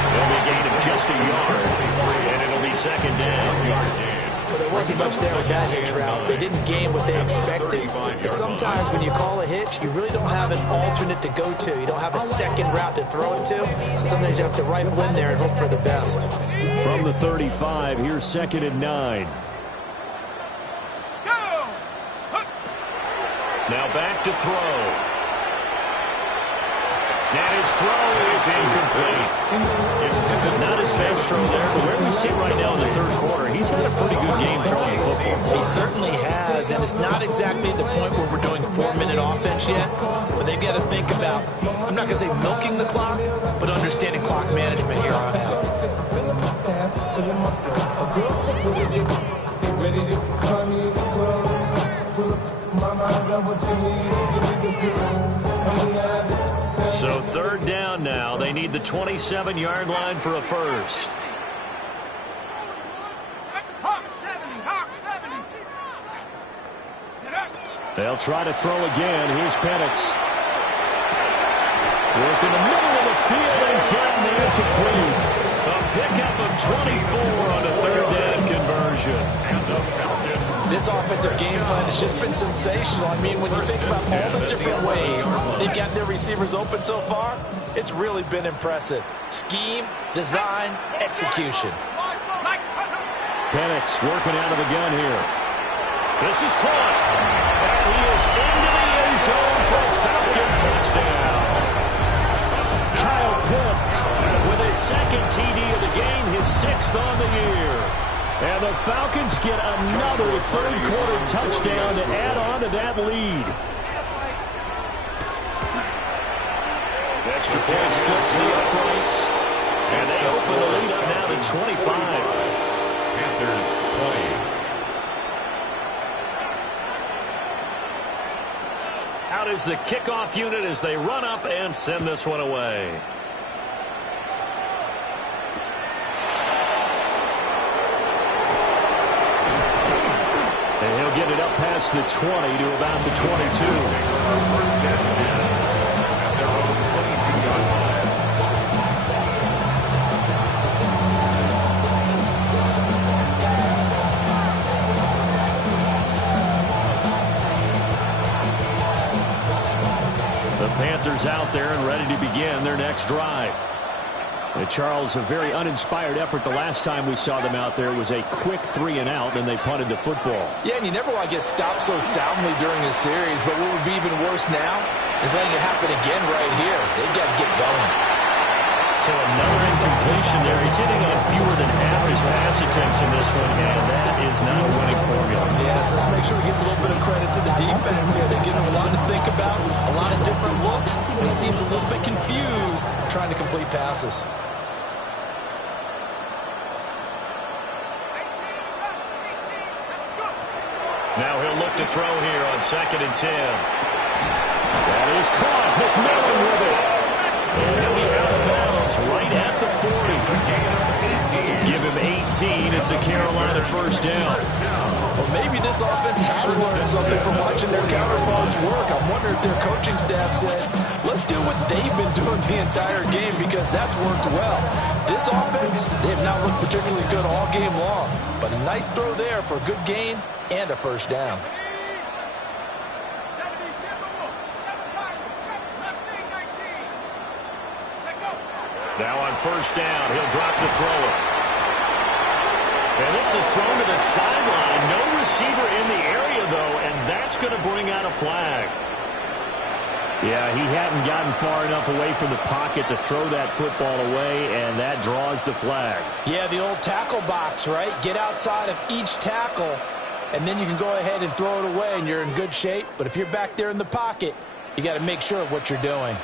It'll be a gain of just a yard, and it'll be 2nd down. Well, there wasn't much there with that hitch route. They didn't gain what they expected. But sometimes when you call a hitch, you really don't have an alternate to go to. You don't have a second route to throw it to. So sometimes you have to rifle in there and hope for the best. From the 35, here's 2nd and 9. Now back to throw. And his throw is incomplete. Not his best throw there, but where we sit right now in the 3rd quarter, he's had a pretty good game throwing the football. He certainly has, and it's not exactly the point where we're doing 4-minute offense yet, but they've got to think about, I'm not going to say milking the clock, but understanding clock management here on out. So 3rd down now. They need the 27-yard line for a first. They'll try to throw again. Here's Penix. Work in the middle of the field, and he's gotten the incomplete. A pickup of 24 on a 3rd down conversion. This offensive game plan has just been sensational. I mean, when you think about all the different ways they've got their receivers open so far, it's really been impressive. Scheme, design, execution. Penix working out of the gun here. This is caught. And he is into the end zone for a Falcon touchdown. Kyle Pitts with his 2nd TD of the game, his 6th on the year. And the Falcons get another 3rd quarter touchdown to add on to that lead. extra point splits the uprights. And they open the lead up now to 25. Panthers 20. Out is the kickoff unit as they run up and send this one away. And he'll get it up past the 20 to about the 22. First and 10 at their own 22-yard line. The Panthers out there and ready to begin their next drive. Charles, a very uninspired effort the last time we saw them out there was a quick 3-and-out, and they punted the football. Yeah, and you never want to get stopped so soundly during a series, but what would be even worse now is letting it happen again right here. They've got to get going. So another incompletion there. He's hitting on fewer than half his pass attempts in this one, and that is not a winning formula. Yeah, so let's make sure we give a little bit of credit to the defense here. They give him a lot to think about, a lot of different looks, and he seems a little bit confused trying to complete passes. Now he'll look to throw here on 2nd and 10. That is caught. McMillan with it. And he'll be out of bounds right at the 40. Give him 18. It's a Carolina first down. Well, maybe this offense has learned something from watching their counterparts work. I'm wondering if their coaching staff said, let's do what they've been doing the entire game because that's worked well. This offense, they have not looked particularly good all game long. But a nice throw there for a good gain and a first down. Now on first down, he'll drop the thrower. And this is thrown to the sideline. No receiver in the area, though, and that's going to bring out a flag. Yeah, he hadn't gotten far enough away from the pocket to throw that football away, and that draws the flag. Yeah, the old tackle box, right? Get outside of each tackle, and then you can go ahead and throw it away, and you're in good shape. But if you're back there in the pocket, you got to make sure of what you're doing.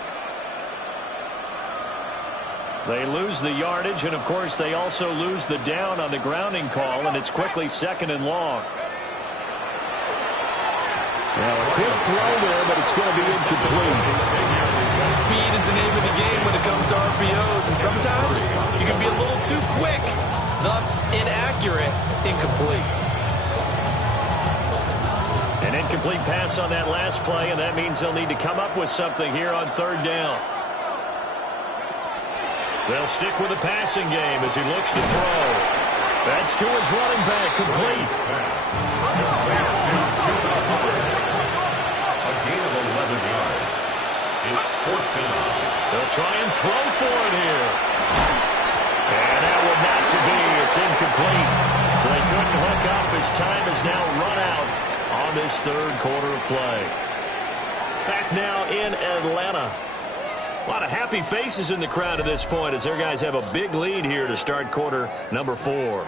They lose the yardage, and, of course, they also lose the down on the grounding call, and it's quickly 2nd and long. Now, a quick throw there, but it's going to be incomplete. Speed is the name of the game when it comes to RPOs, and sometimes you can be a little too quick, thus inaccurate, incomplete. An incomplete pass on that last play, and that means they'll need to come up with something here on 3rd down. They'll stick with the passing game as he looks to throw. That's to his running back, complete. A gain of 11 yards. It's 4th down. They'll try and throw for it here. And that would not to be. It's incomplete. So they couldn't hook up as time is now run out on this 3rd quarter of play. Back now in Atlanta. A lot of happy faces in the crowd at this point as their guys have a big lead here to start quarter number 4.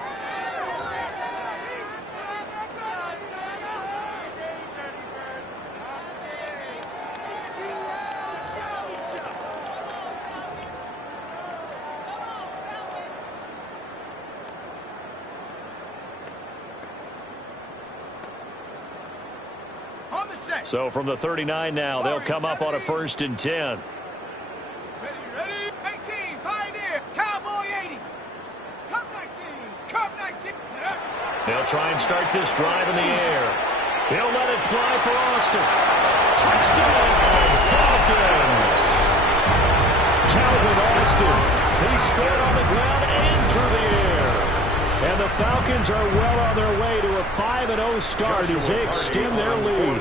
So from the 39 now, they'll come up on a 1st and 10. Ready? 18, Pioneer, Cowboy 80, Cup 19, Cup 19. They'll try and start this drive in the air. He'll let it fly for Austin. Touchdown, Falcons! Calvin Austin. He scored on the ground and through the air. And the Falcons are well on their way to a 5-0 start as they extend their lead.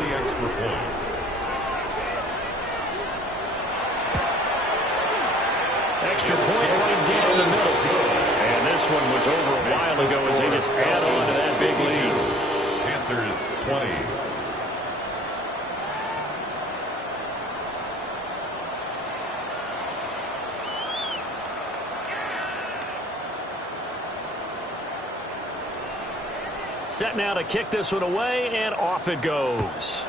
Extra point right down the middle. And this one was over a while ago as they just add on to that big lead. Panthers 20. Set now to kick this one away, and off it goes.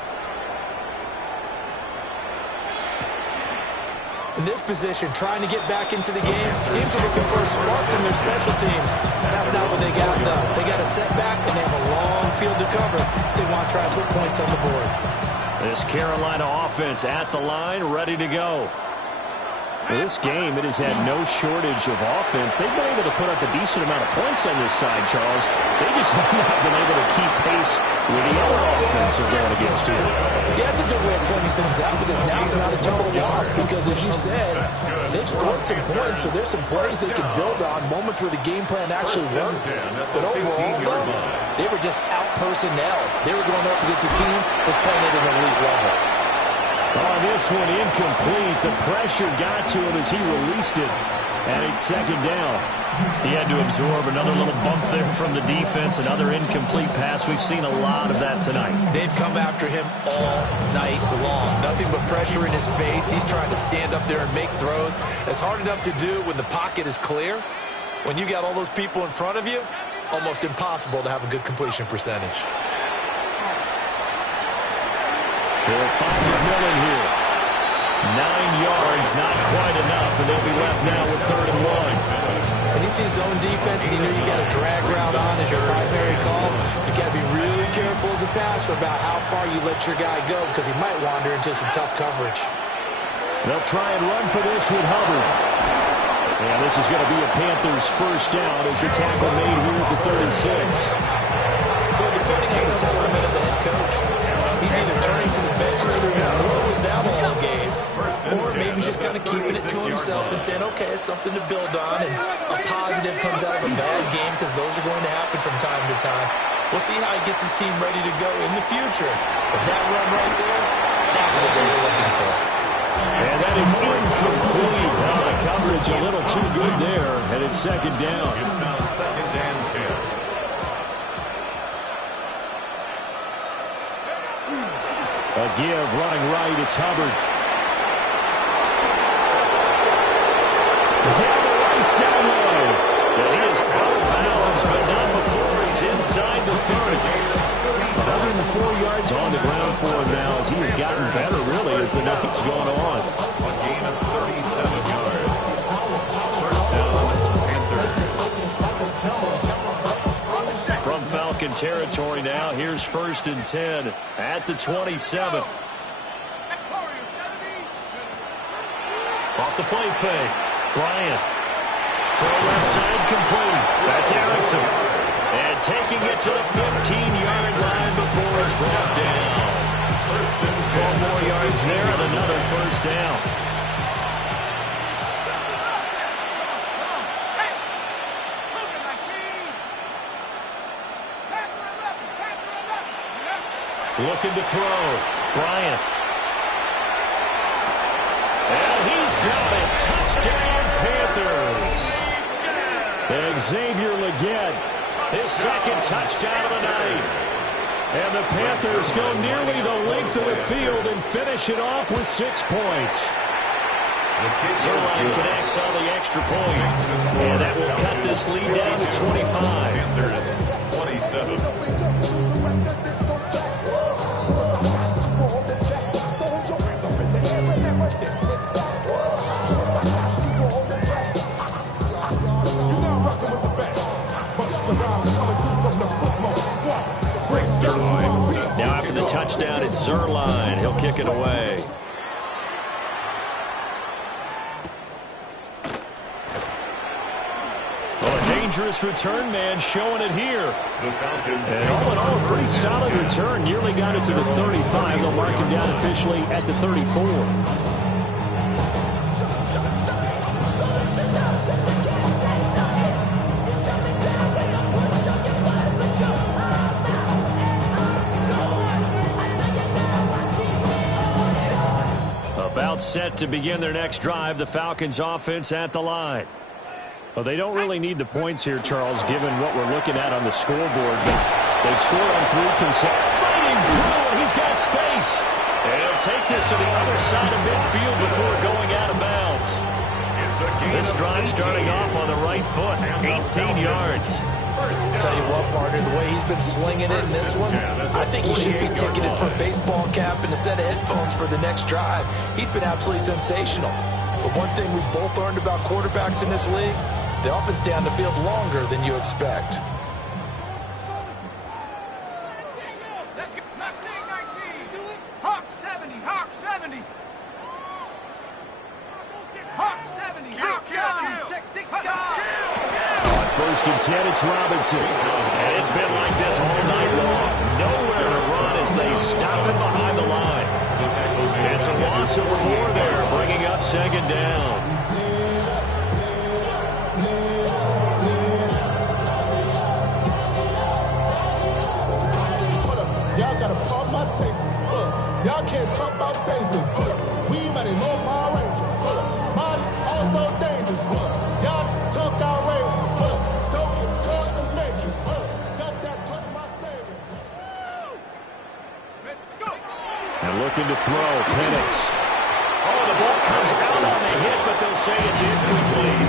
And this position, trying to get back into the game, teams are looking for a spark from their special teams. That's not what they got, though. They got a setback, and they have a long field to cover if they want to try and put points on the board. This Carolina offense at the line, ready to go. For this game, it has had no shortage of offense. They've been able to put up a decent amount of points on this side, Charles. They just have not been able to keep pace with the other offense they're going against here. Yeah, it's a good way of pointing things out because now it's not a total loss because, as you said, they've scored some points, so there's some plays they can build on, moments where the game plan actually worked. But overall, though, they were just out-personnel. They were going up against a team that's playing at an elite level. Oh, this one incomplete. The pressure got to him as he released it. And it's second down. He had to absorb another little bump there from the defense. Another incomplete pass. We've seen a lot of that tonight. They've come after him all night long. Nothing but pressure in his face. He's trying to stand up there and make throws. It's hard enough to do when the pocket is clear. When you got all those people in front of you, almost impossible to have a good completion percentage. They'll find McMillan here. 9 yards, not quite enough, and they'll be left now with 3rd and 1. When you see zone defense and you know you got a drag route on as your primary call, you got to be really careful as a passer about how far you let your guy go because he might wander into some tough coverage. They'll try and run for this with Hubbard. And this is going to be a Panthers first down as the tackle made here at the 36. Well, depending on the temperament of the head coach, he's either turning to the bench and screaming, what was that all game? Or maybe just kind of keeping it to himself and saying, okay, it's something to build on, and a positive comes out of a bad game because those are going to happen from time to time. We'll see how he gets his team ready to go in the future. But that run right there, that's what they were looking for. And that is incomplete. Well, the coverage a little too good there, and it's second down. It's now 2nd and 10. A give, running right, it's Hubbard. Down the right sideline. He is out of bounds, but not before he's inside the 30. 104 yards on the ground for him now as he has gotten better, really, as the night's gone on. A gain of 37 yards. First down, Panthers. From Falcon territory now, here's 1st and 10 at the 27. Off the play fake. Bryant. Throw left side complete. That's Erickson. And taking it to the 15-yard line before it's brought down. 12 more yards there and another first down. Looking to throw. Bryant. And he's got it. Touchdown, Panthers. And Xavier Legette, his 2nd touchdown of the night. And the Panthers go nearly the length of the field and finish it off with 6 points. Zerline connects on the extra point. And that will cut this lead down to 25. Panthers 27. Now after the touchdown, it's Zerline. He'll kick it away. Well, a dangerous return man showing it here. And all in all, a pretty solid return. Nearly got it to the 35. They'll mark him down officially at the 34. About set to begin their next drive, the Falcons offense at the line. Well, they don't really need the points here, Charles, given what we're looking at on the scoreboard. But they've scored on 3 consecutive. Fighting through, and he's got space. And he'll take this to the other side of midfield before going out of bounds. This drive starting off on the right foot, 18 yards. Tell you what, partner, the way he's been slinging it in this one, I think he should be ticketed for a baseball cap and a set of headphones for the next drive. He's been absolutely sensational. But one thing we've both learned about quarterbacks in this league, they often stay on the field longer than you expect. Let's get Mustang 19. Hawk 70. Hawk 70. Hawk 70. Hawk 70. Check the On 1st and 10, it's Robinson. And it's been like this all night long. Nowhere to run as they stop him behind the line. It's a loss of 4 there, bringing up 2nd down. Y'all gotta pump my taste. Y'all can't talk about basic. We mighty low Power Ranger. Mine also dangerous. Y'all talk outrageous. Don't get caught in the matrix. Got that touch my savior. And looking to throw, Penix. Oh, the ball comes out on the hit, but they'll say it's incomplete.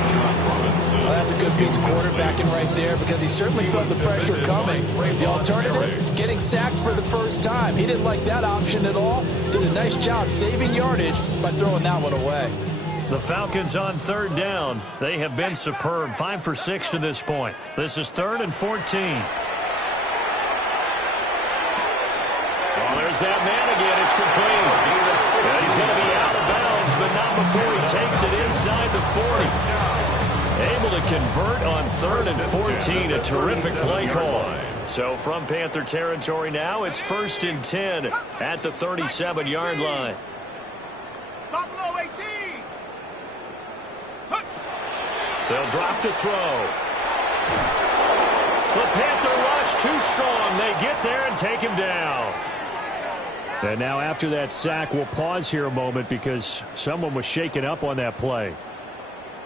Well, that's a good piece of quarterbacking right there because he certainly felt the pressure coming. The alternative, getting sacked for the first time. He didn't like that option at all. Did a nice job saving yardage by throwing that one away. The Falcons on 3rd down. They have been superb. 5 for 6 to this point. This is 3rd and 14. Oh, there's that man again. It's complete. And he's going to be out of bounds, but not before he takes it inside the 40. Able to convert on 3rd and 14. A terrific play call. So from Panther territory now, it's 1st and 10 at the 37-yard line. Buffalo 18. They'll drop the throw. The Panther rush too strong. They get there and take him down. And now after that sack, we'll pause here a moment because someone was shaken up on that play.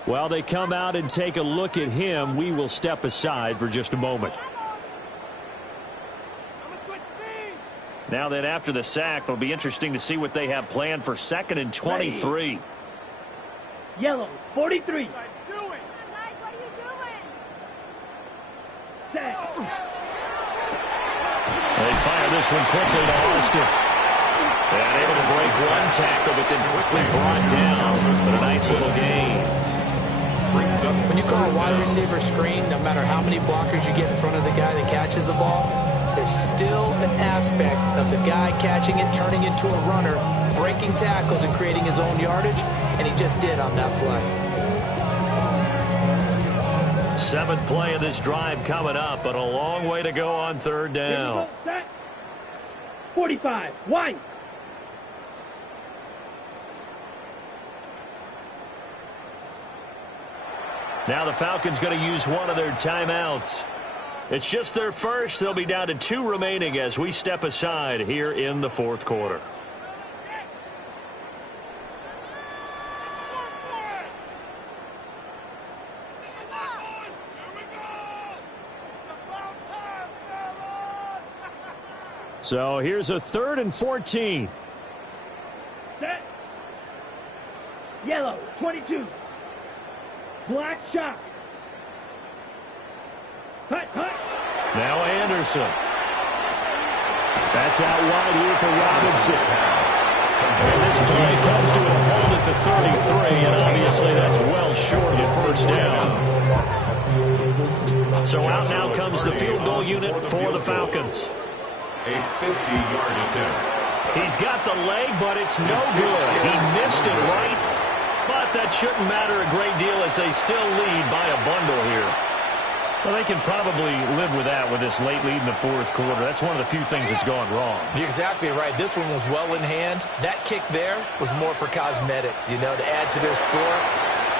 While they come out and take a look at him, we will step aside for just a moment. Now then, after the sack, it'll be interesting to see what they have planned for 2nd and 23. Yellow, 43. What are you doing? Set. They fire this one quickly to Austin. And able to break one tackle, but then quickly brought down. But a nice little gain. When you call a wide receiver screen, no matter how many blockers you get in front of the guy that catches the ball, there's still an aspect of the guy catching it, turning into a runner, breaking tackles and creating his own yardage, and he just did on that play. 7th play of this drive coming up, but a long way to go on 3rd down. Set. 45. Wide. Now the Falcons going to use one of their timeouts. It's just their first. They'll be down to 2 remaining as we step aside here in the 4th quarter. So here's a 3rd and 14. Set. Yellow, 22. Black shot. Hut, hut. Now Anderson. That's out wide here for Robinson. And this play comes to a hold at the 33, and obviously that's well short of the 1st down. So out now comes the field goal unit for the Falcons. A 50-yard attempt. He's got the leg, but it's no good. He missed it right, but that shouldn't matter a great deal as they still lead by a bundle here. Well, they can probably live with that with this late lead in the 4th quarter. That's one of the few things that's gone wrong. You're exactly right. This one was well in hand. That kick there was more for cosmetics, you know, to add to their score.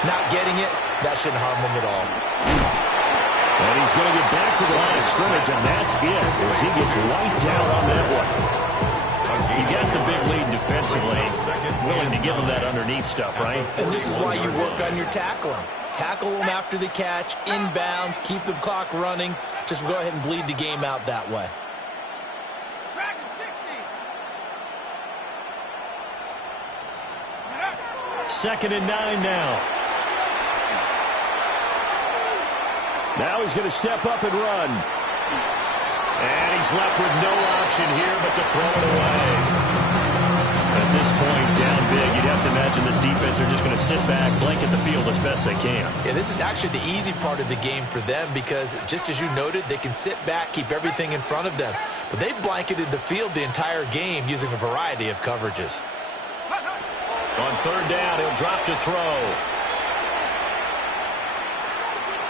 Not getting it, that shouldn't harm them at all. And he's going to get back to the line of scrimmage, and that's it as he gets wiped out on that one. You got the big lead defensively, willing to give them that underneath stuff, right? And this is why you work on your tackling. Tackle them after the catch, inbounds, keep the clock running. Just go ahead and bleed the game out that way. Dragon 60. 2nd and 9 now. Now he's going to step up and run. And he's left with no option here but to throw it away. At this point, down big, you'd have to imagine this defense are just going to sit back, blanket the field as best they can. Yeah, this is actually the easy part of the game for them because, just as you noted, they can sit back, keep everything in front of them. But they've blanketed the field the entire game using a variety of coverages. On third down, he'll drop to throw.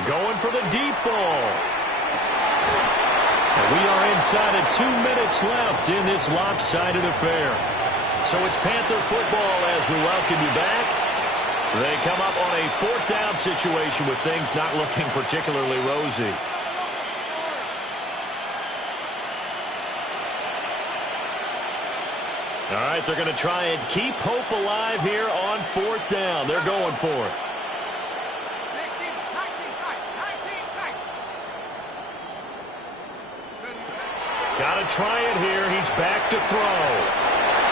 Going for the deep ball. And we are inside of 2 minutes left in this lopsided affair. So it's Panther football as we welcome you back. They come up on a fourth down situation with things not looking particularly rosy. All right, they're going to try and keep hope alive here on fourth down. They're going for it. 16, 19 tight, 19 tight. Got to try it here. He's back to throw.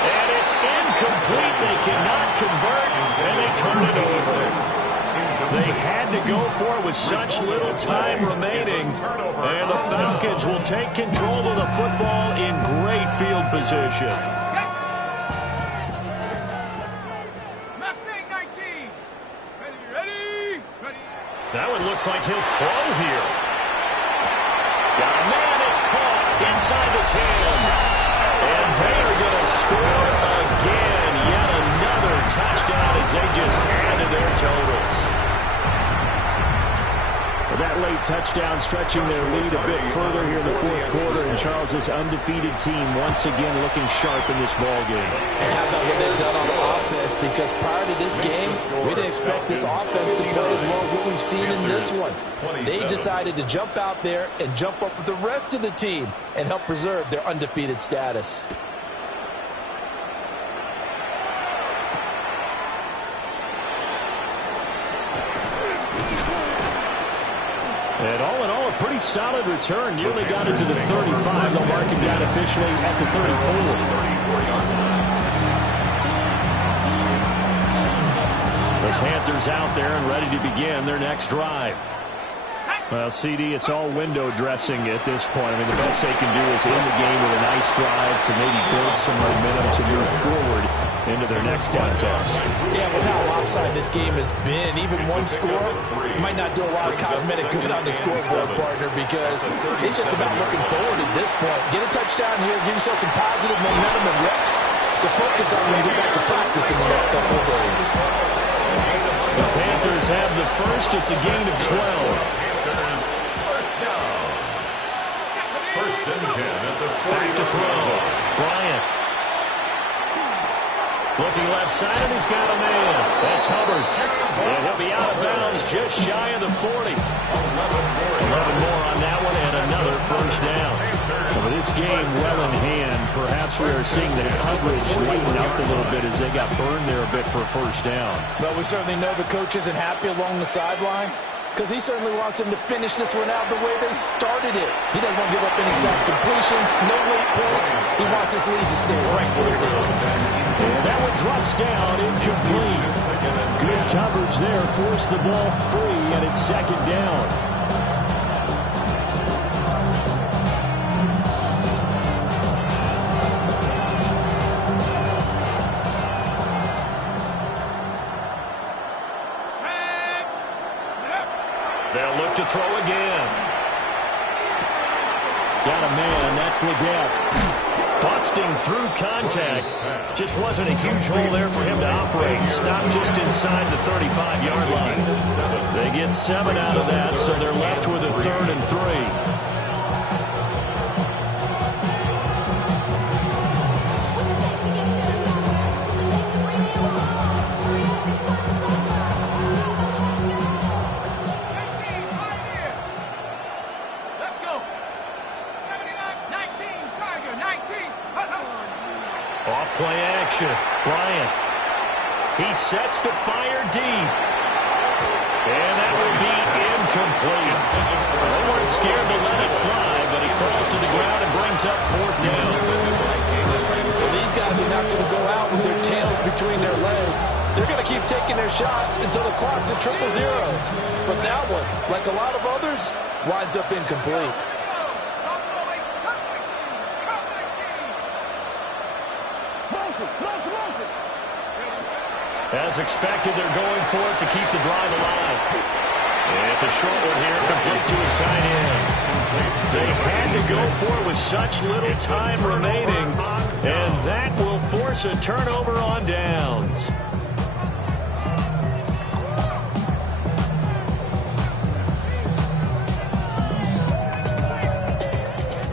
And it's incomplete. They cannot convert, and they turn it over. They had to go for it with such little time remaining. And the Falcons will take control of the football in great field position. That one looks like he'll throw here. Got a man, it's caught inside the 10. And they are going to score again. Yet another touchdown as they just add to their totals. That late touchdown stretching their lead a bit further here in the fourth quarter. And Charles, this undefeated team once again looking sharp in this ball game. And how about what they've done on offense? Because prior to this game, we didn't expect this offense to play as well as what we've seen in this one. They decided to jump out there and jump up with the rest of the team and help preserve their undefeated status. And all in all, a pretty solid return. Nearly got it to the 35. They'll mark him down officially at the 34. The Panthers out there and ready to begin their next drive. Well, CD, it's all window dressing at this point. I mean, the best they can do is end the game with a nice drive to maybe build some momentum to move forward into their next contest. Yeah, with how lopsided this game has been, even one score might not do a lot of cosmetic good on the scoreboard, partner, because it's just about looking forward at this point. Get a touchdown here, give yourself some positive momentum and reps to focus on when you get back to practice in the next couple of days. The Panthers have the first. It's a gain of 12. First and 10 at the 40. Back to throw. Bryant. Looking left side, and he's got a man. That's Hubbard. And he'll be out of bounds just shy of the 40. 11 more on that one, and another first down. Well, with this game well in hand, perhaps we are seeing the coverage lighten up a little bit as they got burned there a bit for a first down. But we certainly know the coach isn't happy along the sideline, because he certainly wants them to finish this one out the way they started it. He doesn't want to give up any sack completions, no late points. He wants his lead to stay right where it is. And that one drops down, incomplete. Good coverage there, forced the ball free, and it's second down. They'll look to throw again. Got a man, that's Leggett. Busting through contact. Just wasn't a huge hole there for him to operate. Stopped just inside the 35-yard line. They get 7 out of that, so they're left with a 3rd and 3. Play action. Bryant. He sets to fire deep. And that will be incomplete. They weren't scared to let it fly, but he falls to the ground and brings up 4th down. So these guys are not going to go out with their tails between their legs. They're going to keep taking their shots until the clock's at 000. But that one, like a lot of others, winds up incomplete. As expected, they're going for it to keep the drive alive. It's a short one here, complete to his tight end. They had to go for it with such little time remaining, and that will force a turnover on downs.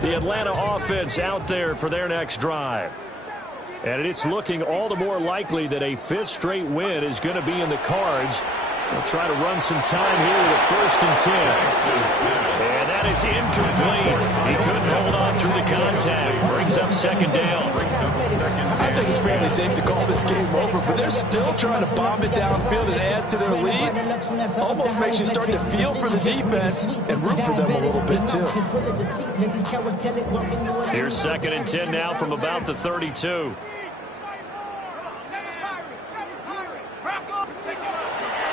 The Atlanta offense out there for their next drive. And it's looking all the more likely that a fifth straight win is going to be in the cards. They'll try to run some time here with a 1st and 10. And that is incomplete. He couldn't hold on through the contact. Brings up 2nd down. I think it's fairly safe to call this game over, but they're still trying to bomb it downfield and add to their lead. Almost makes you start to feel for the defense and root for them a little bit, too. Here's 2nd and 10 now from about the 32.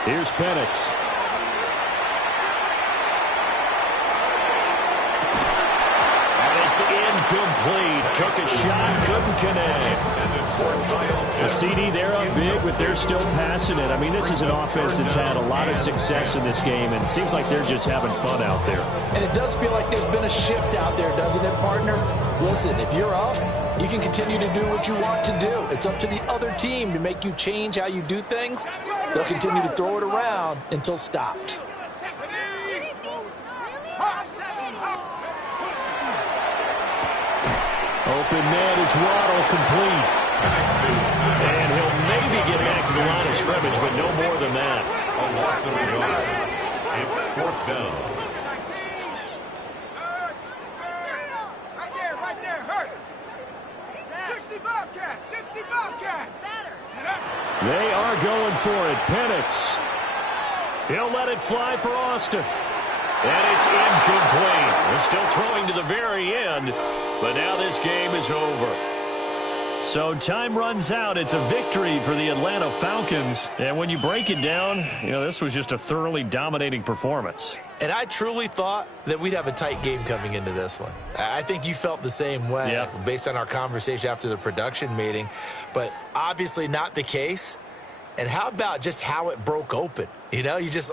Here's Penix. And it's incomplete. Took a shot, couldn't connect. The CD, they're up big, but they're still passing it. I mean, this is an offense that's had a lot of success in this game, and it seems like they're just having fun out there. And it does feel like there's been a shift out there, doesn't it, partner? Listen, if you're up, you can continue to do what you want to do. It's up to the other team to make you change how you do things. They'll continue to throw it around until stopped. Open man is Waddle, complete. And he'll maybe get back to the line of scrimmage, but no more than that. A loss of a yard. It's 4th down. Right there, hurt. 60 Bobcat, 60 Bobcat. They are going for it. Penix. He'll let it fly for Austin. And it's incomplete. They're still throwing to the very end, but now this game is over. So time runs out. It's a victory for the Atlanta Falcons. And when you break it down, you know, this was just a thoroughly dominating performance. And I truly thought that we'd have a tight game coming into this one. I think you felt the same way based on our conversation after the production meeting, but obviously not the case. And how about just how it broke open? You know, you just